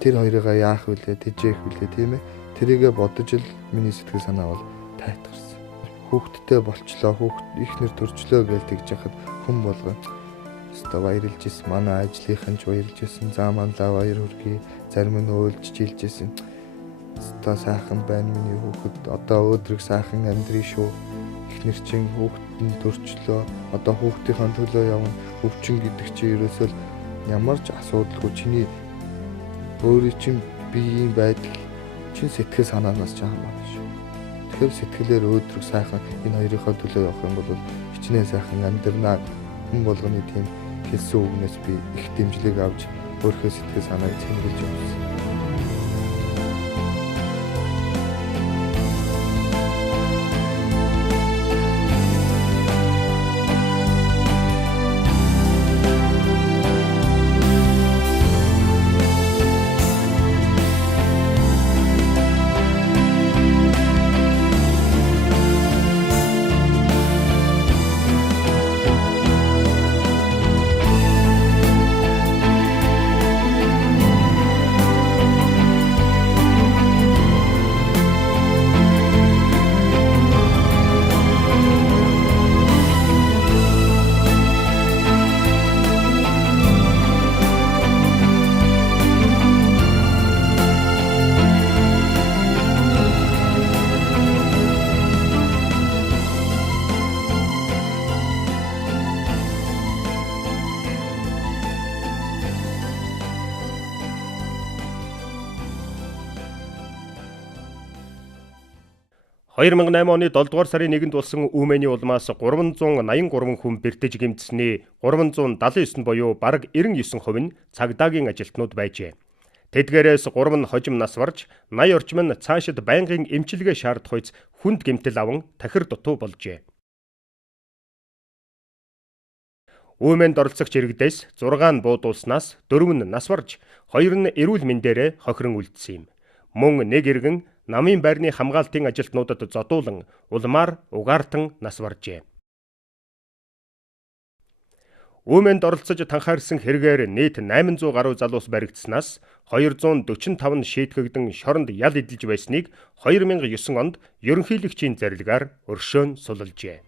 Тэр хоёрыгаа яах вүлээ? Тэжээх вүлээ тийм ээ? Тэрийгэ бодож л миний сэтгэл санаа бол тайтгарсан. Хүүхдтэй болчлоо, хүүхд ихнэр төрчлөө гэж тэгж яхад хүн болгоо. Өстө баярлж ирсэн. Манай ажлынхан ч баярлж ирсэн. За манлаа баяр хүргэе. Зарим нь уйлж жилж ирсэн. Өстө сайхан байна миний хүүхэд. Одоо өөдрөг сайхан амьдрий шүү. Ихнэр чинь хүүхдэн төрчлөө. Одоо хүүхдийнхээ төлөө явна. Өвчин гэдэг чинь ерөөсөө ямар ч асуудалгүй чиний өөрийн чинь биеийн байдал чин сэтгэл санаанаас ч хамаарна шүү. Тэгэхээр сэтгэлээр өөдрөг сайхан энэ хоёрынхоо төлөө явах юм бол хичнээн сайхан амьдрнаа. Хүн болгоны тийм хэлсэн үгнээс би их дэмжлэг авч өөрийнхөө сэтгэл санааг цэнгэлж явсан. оны 7 дугаар сарын 1-нд болсон Үүмэний улмаас 383 хүн бэртэж гэмтсэний 379 буюу бараг 99% нь цагдаагийн ажилтнууд байжээ. Тэдгээрээс 3 нь хожим нас барж, 80 орчим нь цаашид байнгын эмчилгээ шаардах үйс хүнд гэмтэл аван тахир дутуу болжээ. Үүмэнд оролцогч иргэдээс 6 нь буудуулснаас 4 нь нас барж, 2 нь эрүүл мэндээрээ хохирон үлдсэн юм. Мөн нэг иргэн намын байрны хамгаалтын ажилтнуудад зодуулан улмаар угаартан нас баржээ. Үүмэнд оролцож танхаарсан хэрэгээр нийт 800 гаруй залуус баригдсанаас 245 шийтгэгдэн шоронд ял эдэлж байсныг 2009 онд ерөнхийлөгчийн зарилгаар өршөөн суллжээ.